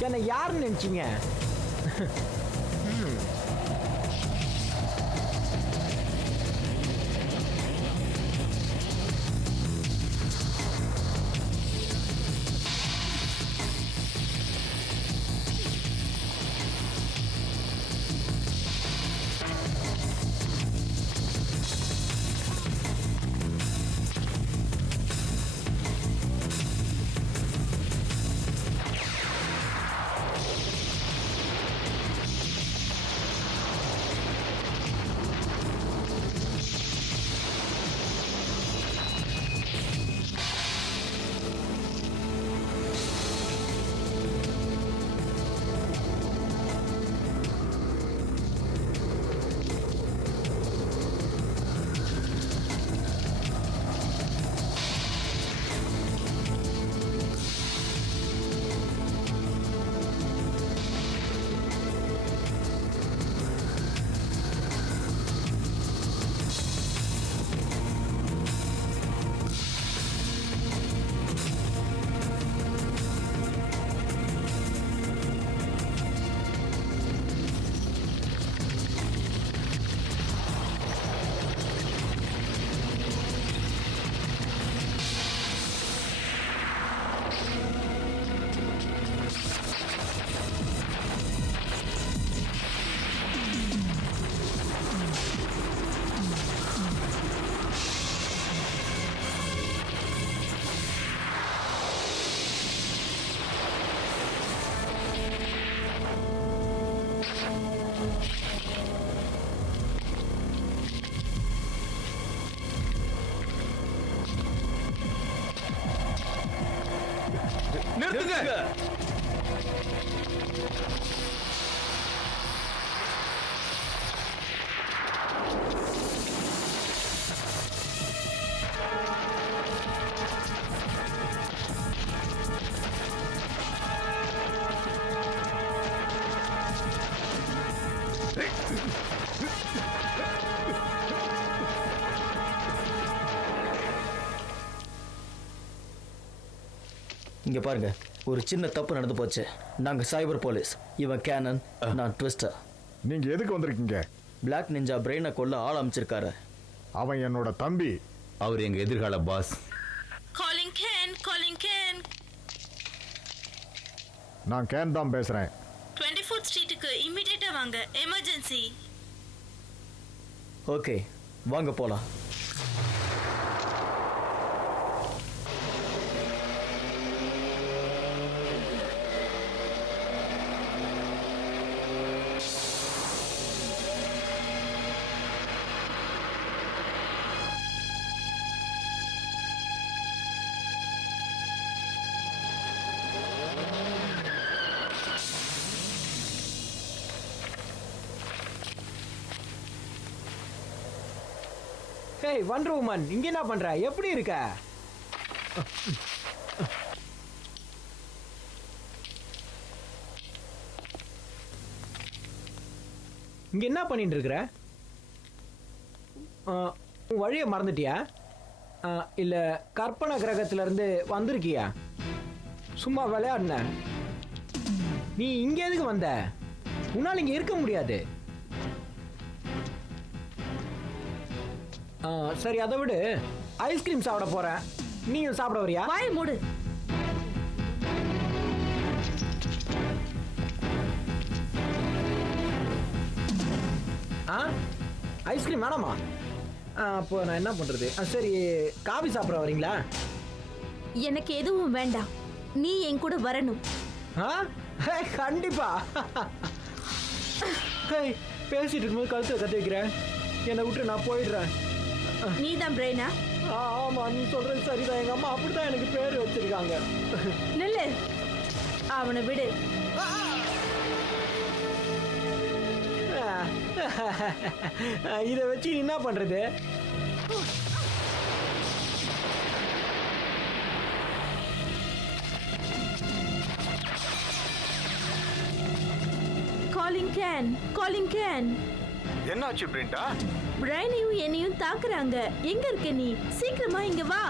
என்னை யாருன்னு நினைச்சீங்க? நிறுத்துங்க. இங்க பாருங்க, ஒரு சின்ன தப்பு நடந்து போச்சு. நாங்க சைபர் போலீஸ். இவன் கேனன், நான் ட்விஸ்டர். நீங்க எதுக்கு வந்திருக்கீங்க? பிளாக் நிஞ்சா பிரெயினை கொல்ல ஆள் அமைச்சிருக்காரு. அவன் என்னோட தம்பி. அவர் எங்க எதிர்கால boss. Calling Ken, calling Ken. நான் கேன் தான் பேசுறேன். 24th ஸ்ட்ரீட்டுக்கு இமிடியேட்டா வாங்க, எமர்ஜென்சி. ஓகே, வாங்க போலாம். ஹேய் வண்டர் உமன், இங்க என்ன பண்ற? எப்படி இருக்க? இங்க என்ன பண்ணிட்டு இருக்கிற? உன் வழியை மறந்துட்டியா? இல்ல கற்பனை கிரகத்துல இருந்து வந்திருக்கியா? சும்மா விளையாடுன. நீ இங்க எதுக்கு வந்த? உன்னால இங்க இருக்க முடியாது. சரி, அதை விடு. ஐஸ்கிரீம் சாப்பிட போறேன், நீயும் சாப்பிட வரியா? வாய் மூடு. ஐஸ்கிரீம் வேணாமா? அப்போ நான் என்ன பண்றது? சரி, காபி சாப்பிட வரீங்களா? எனக்கு எதுவும் வேண்டாம், நீ என் கூட வரணும். கண்டிப்பா. பேசிட்டு இருக்கும்போது கழுத்தை கத்து வைக்கிறேன். என்னை விட்டு நான் போயிடுறேன். நீ தான் பிரெயினா? ஆமா, நீ சொல்றது சரிதான். எங்க அம்மா அப்படிதான் எனக்கு பேர் வச்சிருக்காங்க. நில்லு, அவனை விடு. இதை வச்சு நீ என்ன பண்றது? Calling Ken, calling can. என்னாச்சு பிரிண்டா? பிரைனையும் என்னையும் தாக்குறாங்க. எங்க இருக்க நீ? சீக்கிரமா இங்க வா.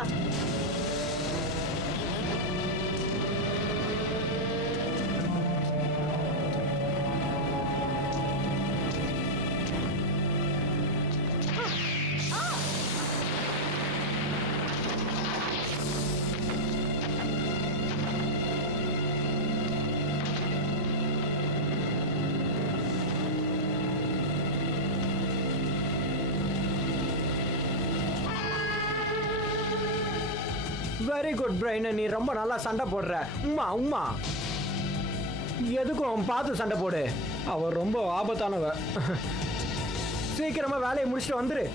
வெரி குட் பிரைன், நீ ரொம்ப நல்லா சண்டை போடுற. உம்மா உம்மா, எதுக்கும் பார்த்து சண்டை போடு. அவ ரொம்ப ஆபத்தானவ. சீக்கிரமா வேலையை முடிச்சுட்டு வந்துரு.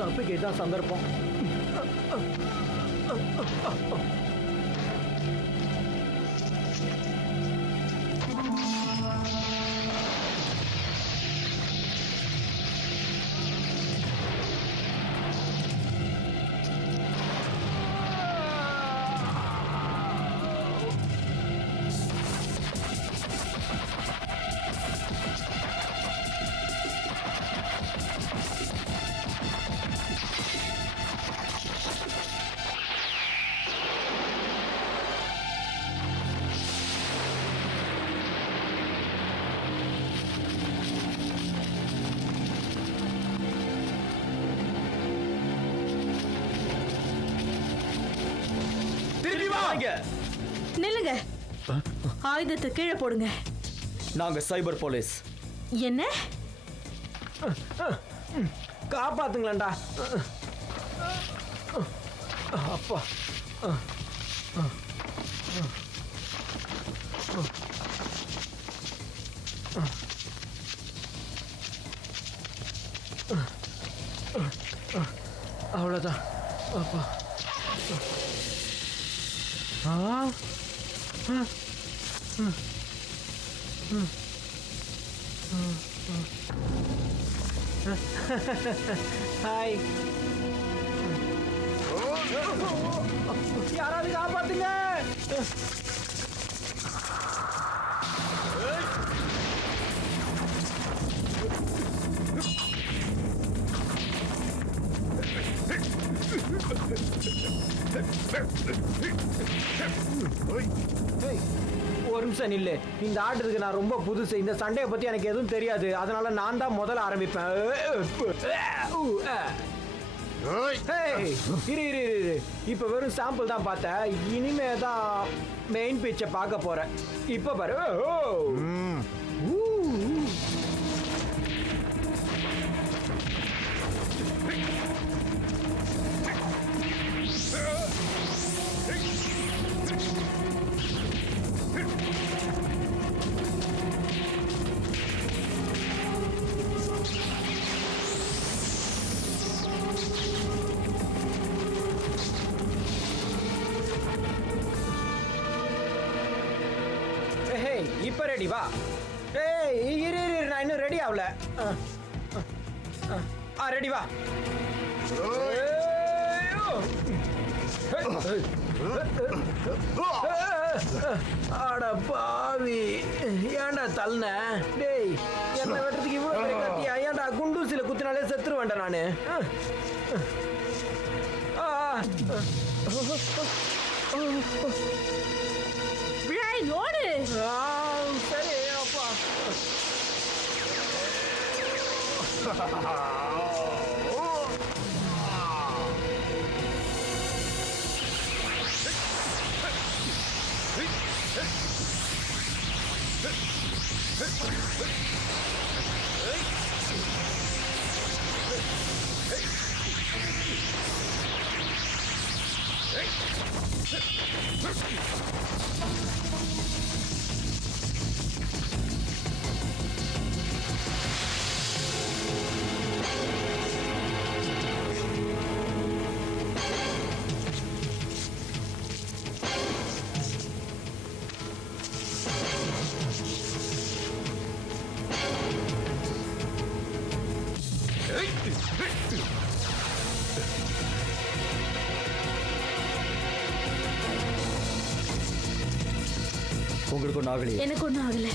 தப்பிக்கு தான் சந்தர்ப்பம். நில்லுங்க, ஆயுதத்தை கீழே போடுங்க. நாங்க சைபர் போலீஸ். என்ன? காப்பாத்துங்களேன்டா. அப்பா, அவ்வளோதான். அப்பா. ஆ ஆ. ஹாய். யாராவது காப்பாத்துங்க. ஒரு நிமிஷம் நில்லு. இந்த ஆர்டருக்கு நான் ரொம்ப புதுசு. இந்த சண்டையை பத்தி எனக்கு எதுவும் தெரியாது. அதனால நான் தான் முதல்ல ஆரம்பிப்பேன். இரு இரு இரு. இப்ப வெறும் சாம்பிள் தான் பார்த்தேன். இனிமே தான் மெயின் பிச்சை பார்க்க போறேன். இப்ப பாரு. இப்ப ரெடி வா. ஏய் இரு இரு, நான் இன்னும் ரெடி ஆகல. ரெடி வா. அட பாவி, ஏன்டா தள்ளின? டேய், என்ன வெட்டுறதுக்கு இவ்வளவு பெரிய கத்தியா? ஏன்டா குண்டூசில குத்தினாலே செத்துருவேன்டா நானு. ஓடு. சரி அப்பா. உங்களுக்கு ஒன்றும் ஆகலையே? எனக்கு ஒன்றும் ஆகல.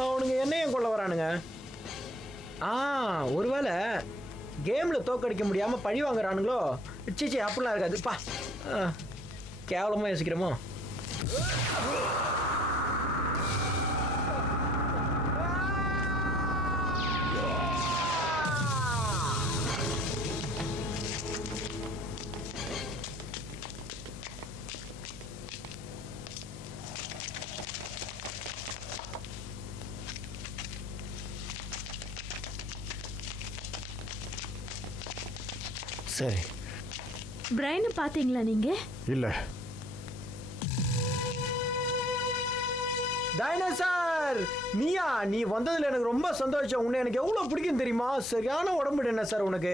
அவனுங்க என்னையும் கொள்ள வரானுங்க. ஒருவேளை கேம்ல தோக்கடிக்க முடியாம பழி வாங்குறானுங்களோ? சீச்சி, அப்படிலாம் இருக்காதுப்பா. கேவலமா யோசிக்கிறோமோ? சரி. பிரைனை பாத்தீங்களா நீங்க? இல்ல. டைனோசர், நீயா? நீ வந்ததுல எனக்கு ரொம்ப சந்தோஷம். உன்னை எனக்கு எவ்வளவு பிடிக்கும் தெரியுமா? சரியான உடம்பு என்ன சார் உனக்கு.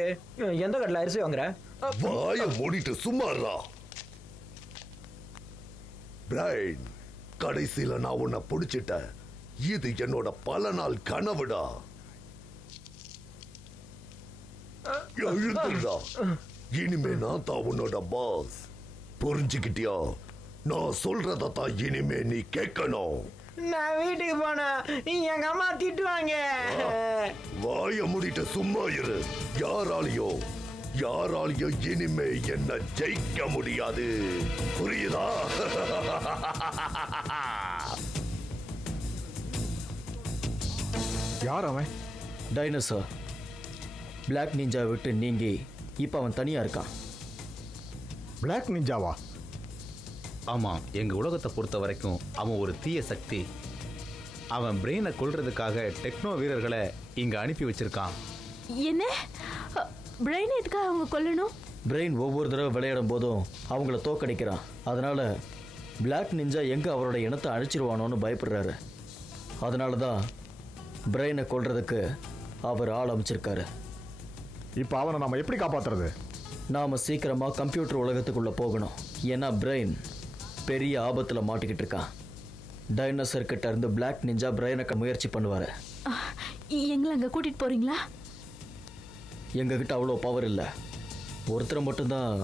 எந்த கடையில் அரிசி வாங்குற? வாய மூடிட்டு சும்மாறா. பிரைன், கடைசியில நான் உன்னை பிடிச்சிட்டேன். இது என்னோட பல நாள் கனவுடா. எழுந்துடா. இனிமே நான் தான் உன்னோட பாஸ். புரிஞ்சுக்கிட்டியா? நான் சொல்றத தான் இனிமே நீ கேட்கணும். நான் வீட்டுக்கு போனா எங்க அம்மா திட்டுவாங்க. வாய மூடிட்டு சும்மா இரு. யாராலையோ இனிமே என்ன ஜெயிக்க முடியாது. புரியுதா? யார் அவன்? டைனோசர் பிளாக் நிஞ்சா விட்டு நீங்கி இப்போ அவன் தனியா இருக்கான். பிளாக் நிஞ்சாவா? ஆமாம், எங்கள் உலகத்தை பொறுத்த வரைக்கும் அவன் ஒரு தீய சக்தி. அவன் பிரெயினை கொல்றதுக்காக டெக்னோ வீரர்களை இங்கே அனுப்பி வச்சிருக்கான். என்ன பிரெயின் எதுக்காக அவங்க கொல்லணும்? பிரெயின் ஒவ்வொரு தடவை விளையாடும் போதும் அவங்கள தோக்கடிக்கிறான். அதனால பிளாக் நிஞ்சா எங்கே அவரோட இனத்தை அழிச்சிருவானோன்னு பயப்படுறாரு. அதனால தான் பிரெயினை கொல்றதுக்கு அவர் ஆள் அமைச்சிருக்காரு. இப்போ அவனை நம்ம எப்படி காப்பாத்துறது? நாம் சீக்கிரமாக கம்ப்யூட்டர் உலகத்துக்குள்ளே போகணும். ஏன்னா பிரெயின் பெரிய ஆபத்தில் மாட்டிக்கிட்டு இருக்கான். டைனோசர் கிட்ட இருந்து பிளாக் நிஞ்சா பிரெயினை முயற்சி பண்ணுவார். எங்களை அங்கே கூட்டிகிட்டு போகிறீங்களா? எங்ககிட்ட அவ்வளோ பவர் இல்லை. ஒருத்தரை மட்டும்தான்.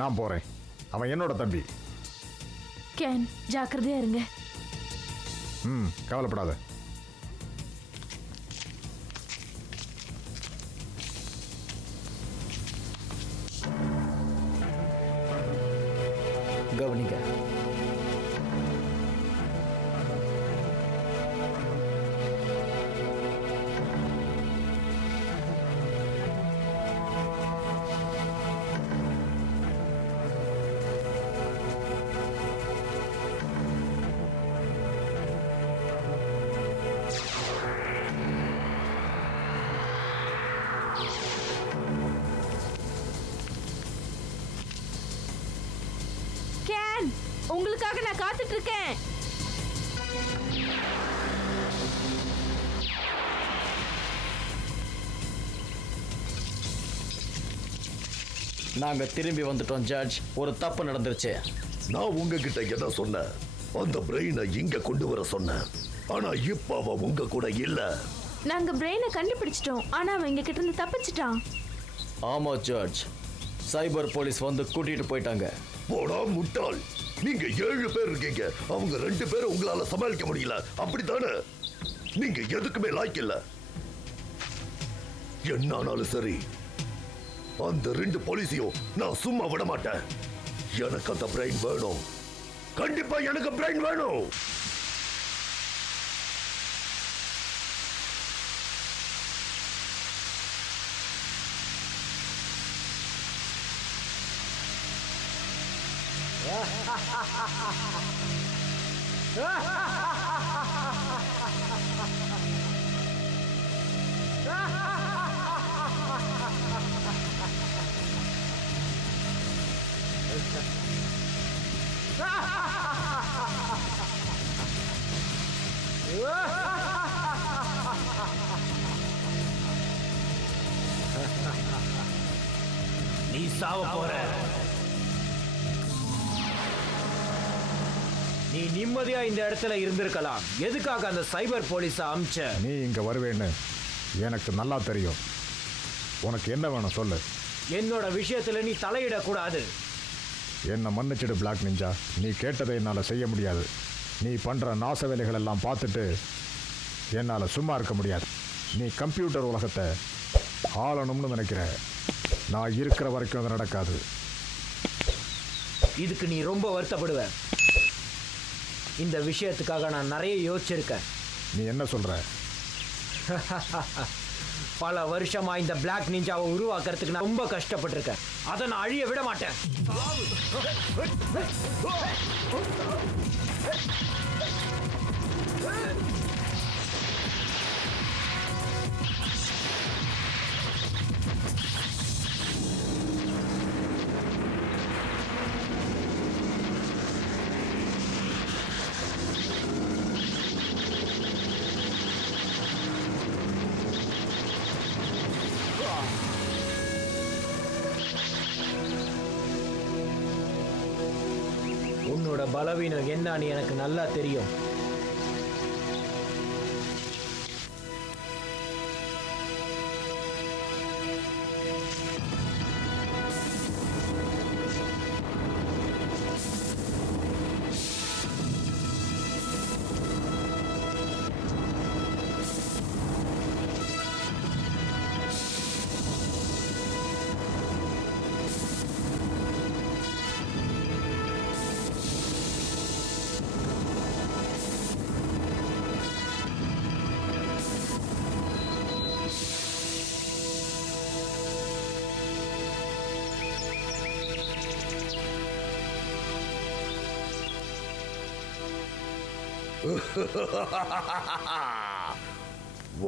நான் போறேன். அவன் என்னோட தம்பி. கேன், ஜாக்கிரதையா இருங்க. கவலைப்படாத. கவனிங்க. கேன், உங்களுக்காக நான் காத்துட்டு இருக்கேன். நாங்க திரும்பி வந்துட்டோம் ஜட்ஜ். ஒரு தப்பு நடந்துருச்சு. நான் உங்ககிட்ட என்ன சொன்னேன்? அந்த பிரெயினை இங்க கொண்டு வர சொன்னேன். ஆனா இப்ப அவன் உங்க கூட இல்ல. நாங்க பிரெயினை கண்டுபிடிச்சிட்டோம். ஆனா அவன் எங்க கிட்ட இருந்து தப்பிச்சிட்டான். ஆமா ஜட்ஜ், சைபர் போலீஸ் வந்து கூட்டிட்டு போயிட்டாங்க. போடா முட்டாள், நீங்க 7 பேர் இருக்கீங்க. அவங்க 2 பேரை உங்களால சமாளிக்க முடியல, அப்படித்தானே? நீங்க எதுக்குமே லாய்க்கு இல்ல. என்னானாலும் சரி, அந்த 2 போலீஸையும் நான் சும்மா விட மாட்டேன். எனக்கு அந்த பிரெயின் வேணும். கண்டிப்பா எனக்கு பிரெயின் வேணும். நீ சாவ போற. நீ நிம்மதியா இந்த இடத்துல இருந்திருக்கலாம். எதுக்காக அந்த சைபர் போலீஸ அமிச்ச? நீ இங்க வருவேன்னு எனக்கு நல்லா தெரியும். உனக்கு என்ன வேணும் சொல்லு. என்னோட விஷயத்துல நீ தலையிடக்கூடாது. என்ன மன்னிச்சிடு பிளாக் நிஞ்சா. நீ கேட்டதை என்னால் செய்ய முடியாது. நீ பண்ற நாச வேலைகள் எல்லாம் பார்த்துட்டு என்னால் சும்மா இருக்க முடியாது. நீ கம்ப்யூட்டர் உலகத்தை ஆளணும்னு நினைக்கிற. நான் இருக்கிற வரைக்கும் அது நடக்காது. இதுக்கு நீ ரொம்ப வருத்தப்படுவ. இந்த விஷயத்துக்காக நான் நிறைய யோசிச்சிருக்கேன். நீ என்ன சொல்ற? பல வருஷமா இந்த பிளாக் நிஞ்சாவை உருவாக்குறதுக்கு நான் ரொம்ப கஷ்டப்பட்டிருக்கேன். அதை நான் அழிய விட மாட்டேன். உன்னோட பலவீனம் என்னன்னு எனக்கு நல்லா தெரியும்.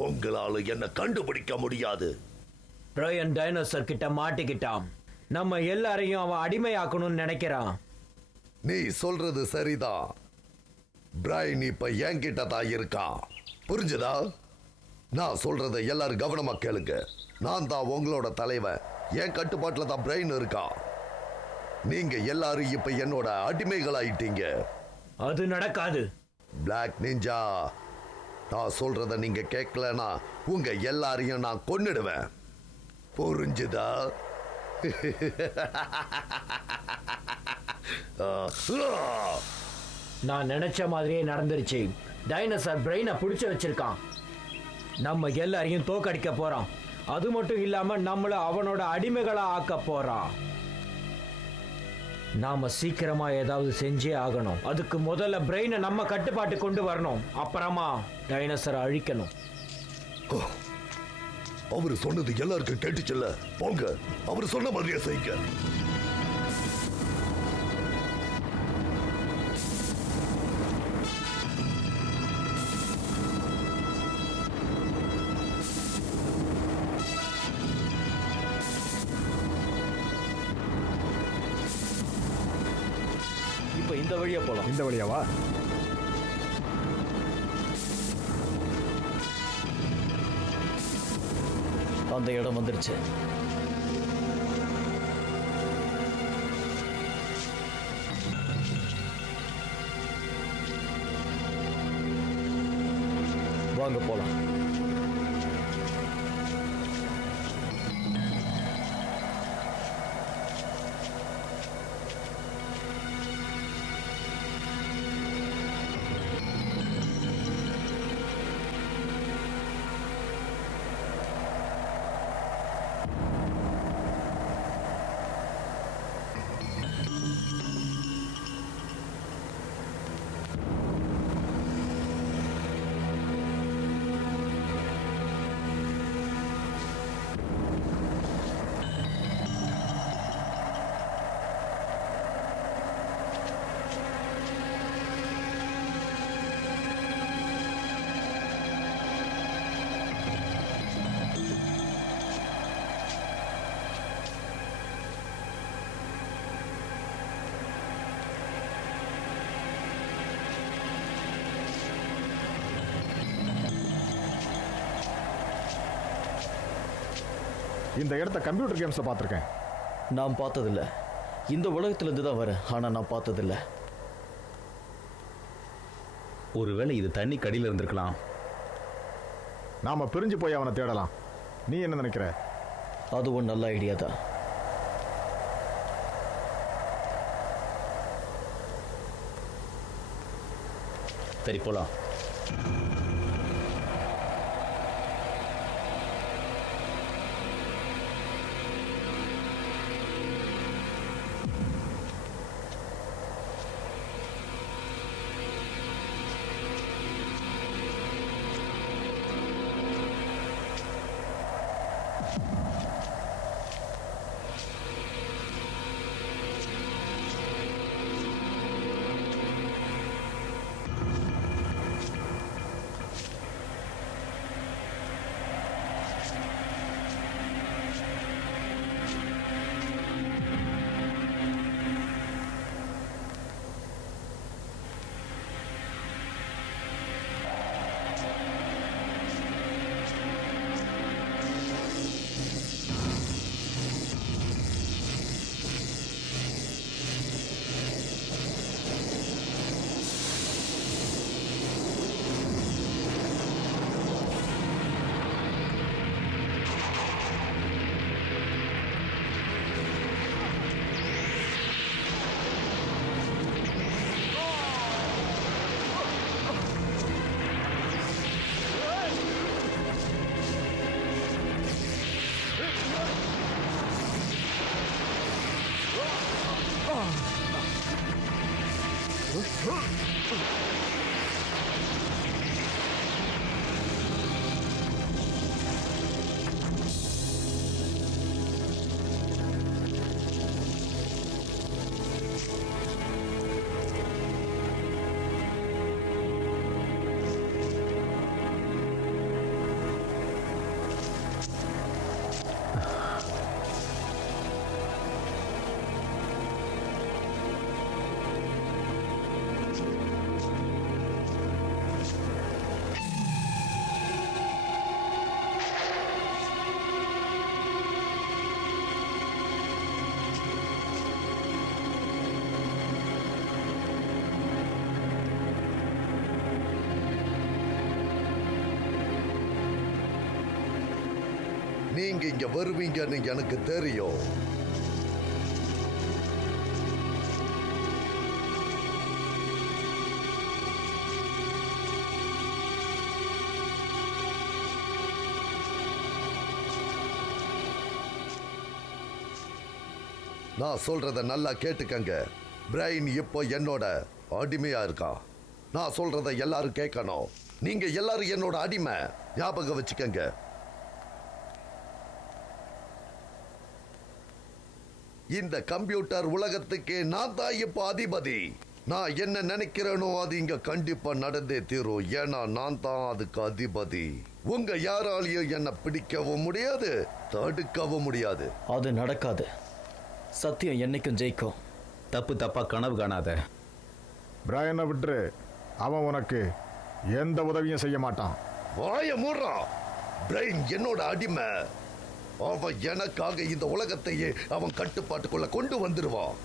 உங்களால என்ன கண்டுபிடிக்க முடியாது. பிரையன் டைனோசர் கிட்ட மாட்டிக்கிட்டான். நம்ம எல்லாரையும் அவன் அடிமையாக்கணும்னு நினைக்கிறான். நீ சொல்றது சரிதான். பிரைன் இப்ப என்கிட்ட தான் இருக்கான். புரிஞ்சுதா? நான் சொல்றதை எல்லாரும் கவனமா கேளுங்க. நான் தான் உங்களோட தலைவன். என் கட்டுப்பாட்டுல தான் பிரைன் இருக்கா. நீங்க எல்லாரும் இப்ப என்னோட அடிமைகளாயிட்டீங்க. அது நடக்காது. பிளாக் நிஞ்சா, நான் சொல்றத நீங்க கேட்கலனா உங்க எல்லாரையும் நான் கொன்னுடுவேன். புரிஞ்சுதா? நான் நினைச்ச மாதிரியே நடந்துருச்சு. டைனோசர் பிரெயினை பிடிச்சு வச்சிருக்கான். நம்ம எல்லாரையும் தோக்கடிக்க போறான். அது மட்டும் இல்லாம நம்மள அவனோட அடிமைகளா ஆக்க போறான். நாம சீக்கிரமா ஏதாவது செஞ்சே ஆகணும். அதுக்கு முதல்ல பிரெயினை நம்ம கட்டுப்பாட்டு கொண்டு வரணும். அப்புறமா டைனோசரை அழிக்கணும். அவரு சொன்னது எல்லாருக்கும் கேட்டுச்சுல்ல? போங்க, அவரு சொன்ன மாதிரியே செய்யுங்க. இப்ப இந்த வழியா போலாம். இந்த வழியாவா? அந்த இடம் வந்துருச்சு. வாங்க போலாம். இந்த இடத்த கம்ப்யூட்டர் கேம்ஸ்ல பார்த்திருக்கேன். நான் பார்த்ததில்ல. இந்த உலகத்திலிருந்து தான் வரேன், ஆனா நான் பார்த்ததில்ல. ஒருவேளை இது தண்ணி கடியில இருந்திருக்கலாம். நாம பிரிஞ்சு போய் அவனை தேடலாம். நீ என்ன நினைக்கிற? அதுவும் நல்ல ஐடியா தான். சரி, போலாம். நீங்க இங்க வருவீங்கன்னு எனக்கு தெரியும். நான் சொல்றத நல்லா கேட்டுக்கங்க. பிரைன் இப்போ என்னோட அடிமையா இருக்கா. நான் சொல்றத எல்லாரும் கேட்கணும். நீங்க எல்லாரும் என்னோட அடிமை, ஞாபகம் வச்சுக்கங்க. இந்த கம்ப்யூட்டர் உலகத்துக்கே நான் தான் இப்போ அதிபதி. நான் என்ன நினைக்கிறேனோ அது இங்க கண்டிப்பா நடந்தே தீரும். ஏன்னா நான் தான் அதுக்கு அதிபதி. உங்க யாராலையும் என்ன பிடிக்கவும் முடியாது, தடுக்கவும் முடியாது. அது நடக்காது. சத்தியம் என்னைக்கும் ஜெயிக்கும். தப்பா கனவு காணாத. பிரையனை விட்டுரு. அவன் உனக்கு எந்த உதவியும் செய்ய மாட்டான். வாய மூடுறான். பிரைன் என்னோட அடிமை. அவன் எனக்காக இந்த உலகத்தையே அவன் கட்டுப்பாட்டுக்குள்ள கொண்டு வந்துருவான்.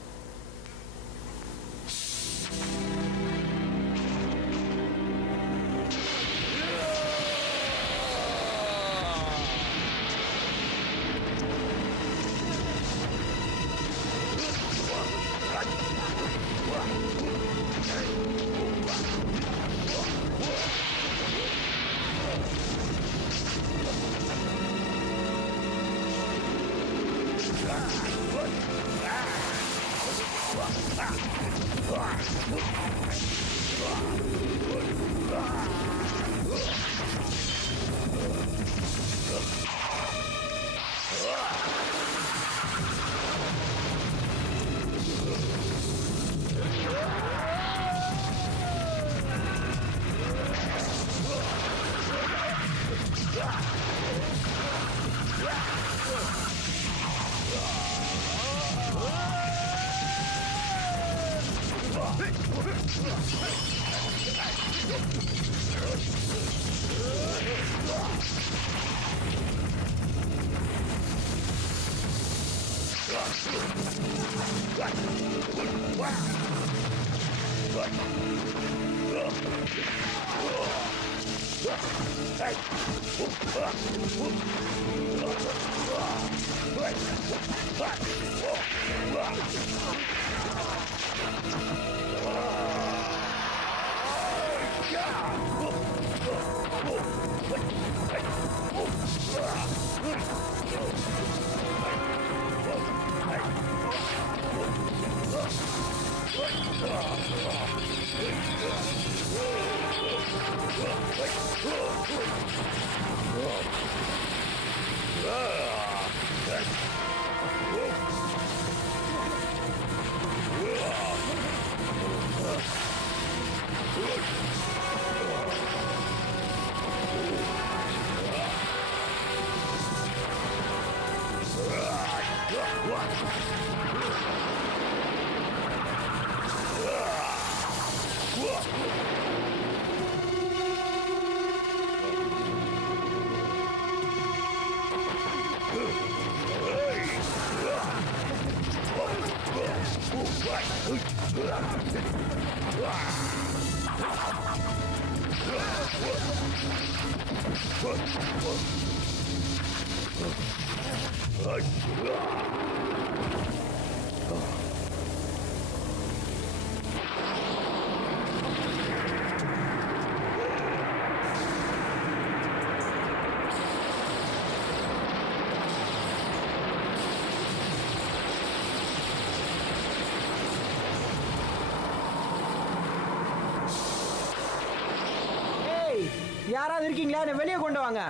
யாராவது இருக்கீங்களா? என்ன வெளியே கொண்டு வாங்க.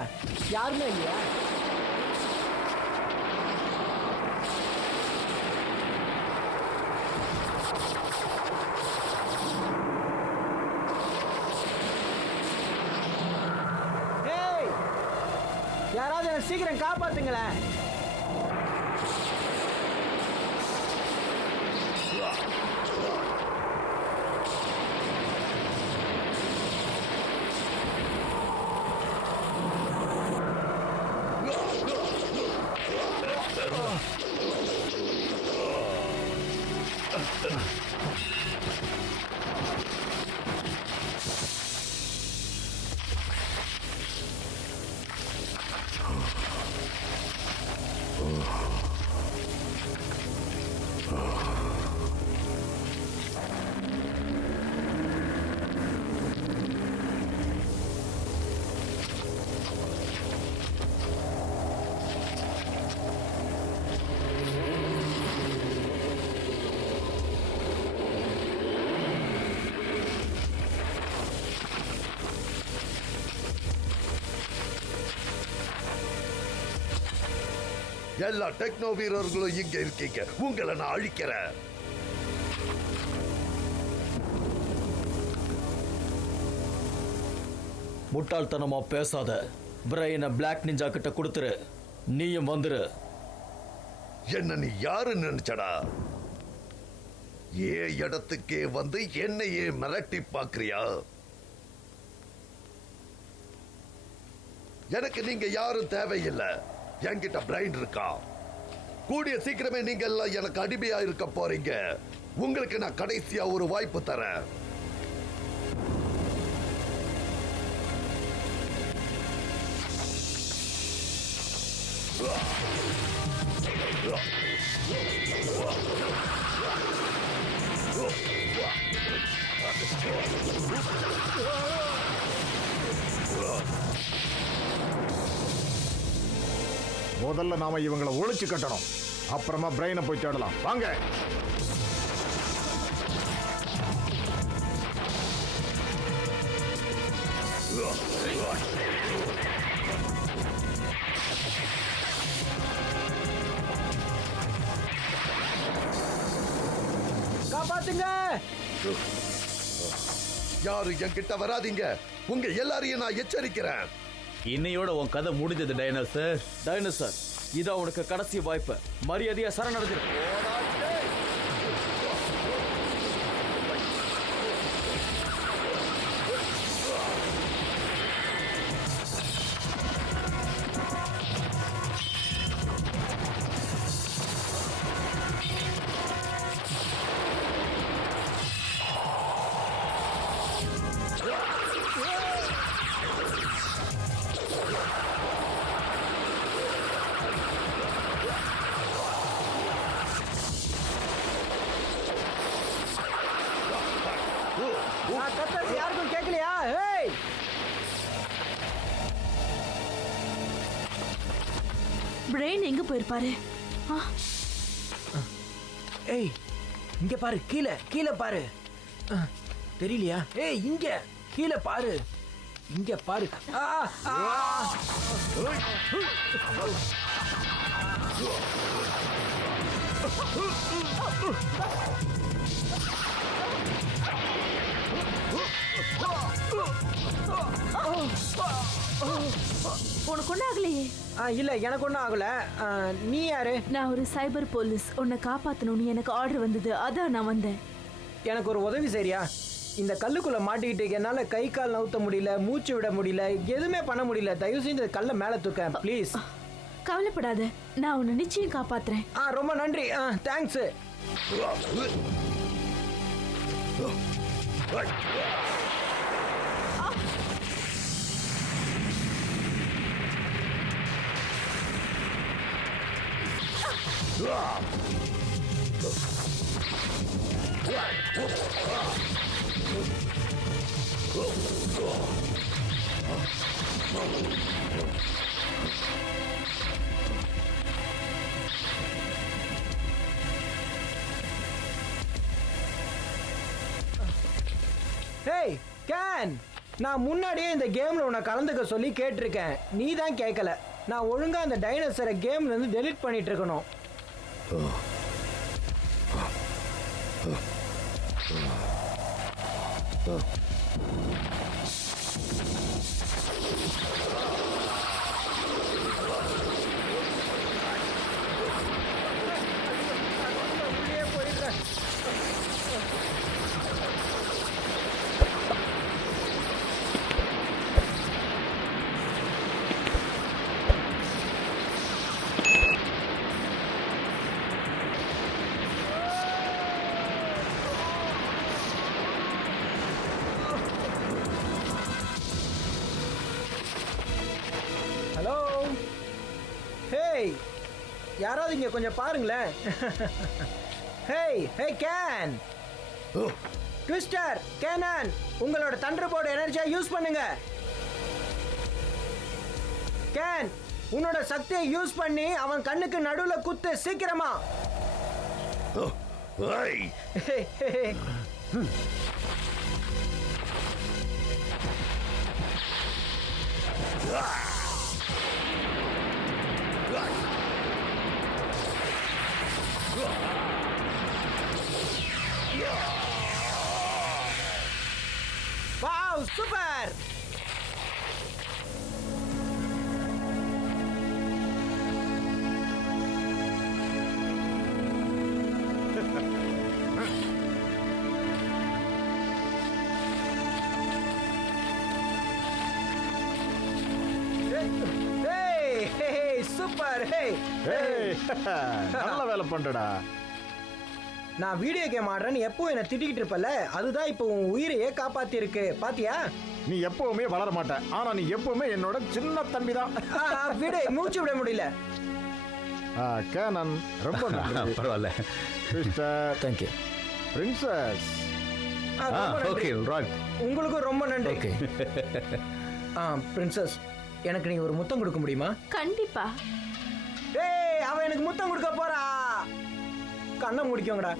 யாருமே இல்லையா? யாராவது என்ன சீக்கிரம் காப்பாத்துங்களேன். எல்லா டெக்னோ வீரர்களும் இங்க இருக்கீங்க. உங்களை நான் அழிக்கிறேன். முட்டாள்தனமா பேசாத. பிரைனை பிளாக் நிஞ்சா கிட்ட கொடுத்துரு. நீயும் வந்துரு. என்ன நீ யாரு நினைச்சடா? இடத்துக்கே வந்து என்னையே மிரட்டி பாக்குறியா? எனக்கு நீங்க யாரும் தேவையில்லை. என்கிட்ட பிரைன் இருக்கா. கூடிய சீக்கிரமே நீங்க எல்லாம் எனக்கு அடிமையா இருக்க போறீங்க. உங்களுக்கு நான் கடைசியா ஒரு வாய்ப்பு தரேன். முதல்ல நாம இவங்களை ஒழிச்சு கட்டணும். அப்புறமா பிரெயினை போய் தேடலாம். வாங்க. காப்பாத்துங்க. யாரு என்கிட்ட வராதீங்க. உங்க எல்லாரையும் நான் எச்சரிக்கிறேன். இன்னையோட உன் கதை முடிஞ்சது டைனோசர். டைனோசர், இதான் உனக்கு கடைசி வாய்ப்பு. மரியாதையா சரணடைஞ்சிரு. நான் கத்துறது யாருக்கும் கேட்கலையா? ஏய், பிரெயின் எங்க போயிருப்பாரு? ஆ, ஏய் இங்க பாரு, கீழே கீழே பாரு. தெரியலையா? ஏய் இங்க கீழே பாரு, இங்க பாரு. உனக்கு ஒன்றும் ஆகலையே? இல்ல எனக்கு ஒன்றும் ஆகல. நீ யாரு? நான் ஒரு சைபர் போலீஸ். உன்னை காப்பாத்தணும்னு எனக்கு ஆர்டர் வந்தது, அதான் நான் வந்தேன். எனக்கு ஒரு உதவி சரியா? இந்த கல்லுக்குள்ள மாட்டிக்கிட்டு என்னால கை கால் நவுத்த முடியல, மூச்சு விட முடியல, எதுவுமே பண்ண முடியல. தயவு செஞ்சு இந்த கல்லை மேல தூக்க ப்ளீஸ். கவலைப்படாத, நான் உன்னை நிச்சயம் காப்பாத்துறேன். ரொம்ப நன்றி. தேங்க்ஸ். ஹேய் கேன், நான் முன்னாடியே இந்த கேம்ல உன்னை கலந்துக்க சொல்லி கேட்டிருக்கேன். நீ தான் கேட்கல. நான் ஒழுங்கா அந்த டைனோசரை கேம்ல இருந்து டெலீட் பண்ணிட்டு இருக்கணும். ஹலோ, ஹேய், யாராவது இங்க கொஞ்சம் பாருங்களேன். Hey hey Ken, Twister, Cannon, உங்களோட தண்டர் போர்டு எனர்ஜியா யூஸ் பண்ணுங்க. கேன், உன்னோட சக்தியை யூஸ் பண்ணி அவன் கண்ணுக்கு நடுவுல குத்து சீக்கிரமா. சூப்பர் ஹே ஏய், நல்ல வேலை பண்றடா. நான் வீடியோ கேம் ஆடுறேன்னு எப்போ என்ன திட்டிக்கிட்டு இருப்பல, அதுதான் இப்போ உன் உயிரையே காப்பாத்தி இருக்கு பாத்தியா? நீ எப்பவுமே வளர மாட்ட, ஆனா நீ எப்பவுமே என்னோட சின்ன தம்பி தான். விடு, மூச்சு விட முடியல. கேனன், ரொம்ப நன்றி. பரவாயில்ல. Sister, thank you. பிரின்சஸ், ரொம்ப நன்றி. Okay right. உங்களுக்கும் ரொம்ப நன்றி. ஓகே. பிரின்சஸ், எனக்கு நீங்க ஒரு முத்தம் கொடுக்க முடியுமா? கண்டிப்பா. ஏய், அவ எனக்கு முத்தம் கொடுக்க போறா. கண்ணை முடிக்கோங்கடா.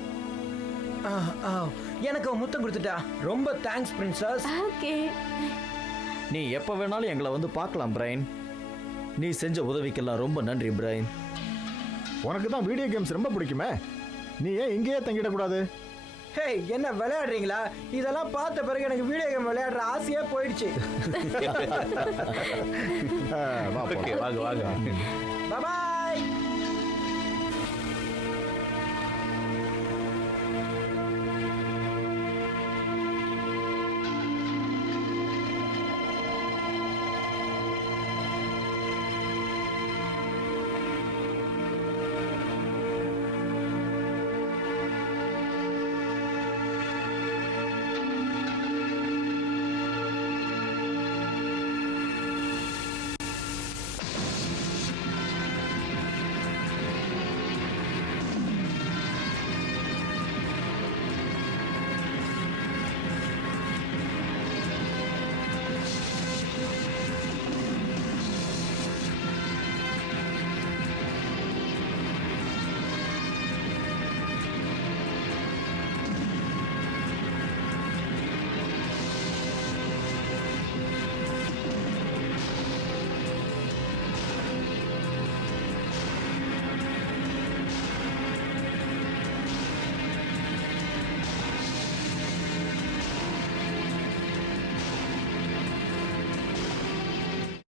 எனக்கு அவ முத்தம் கொடுத்துட்டா. ரொம்ப தேங்க்ஸ் பிரின்சஸ். ஓகே. நீ எப்ப வேணாலும் எங்களை வந்து பார்க்கலாம் பிரைன். நீ செஞ்ச உதவிக்கெல்லாம் ரொம்ப நன்றி பிரைன். உனக்கு தான் வீடியோ கேம்ஸ் ரொம்ப பிடிக்குமே, நீ ஏன் இங்கேயே தங்கிடக்கூடாது? ஹே, என்ன விளையாடுறீங்களா? இதெல்லாம் பார்த்த பிறகு எனக்கு வீடியோ கேம் விளையாடுற ஆசையே போயிடுச்சு. வா, ஓகே போலாம். வாங்க வாங்க. பாபா.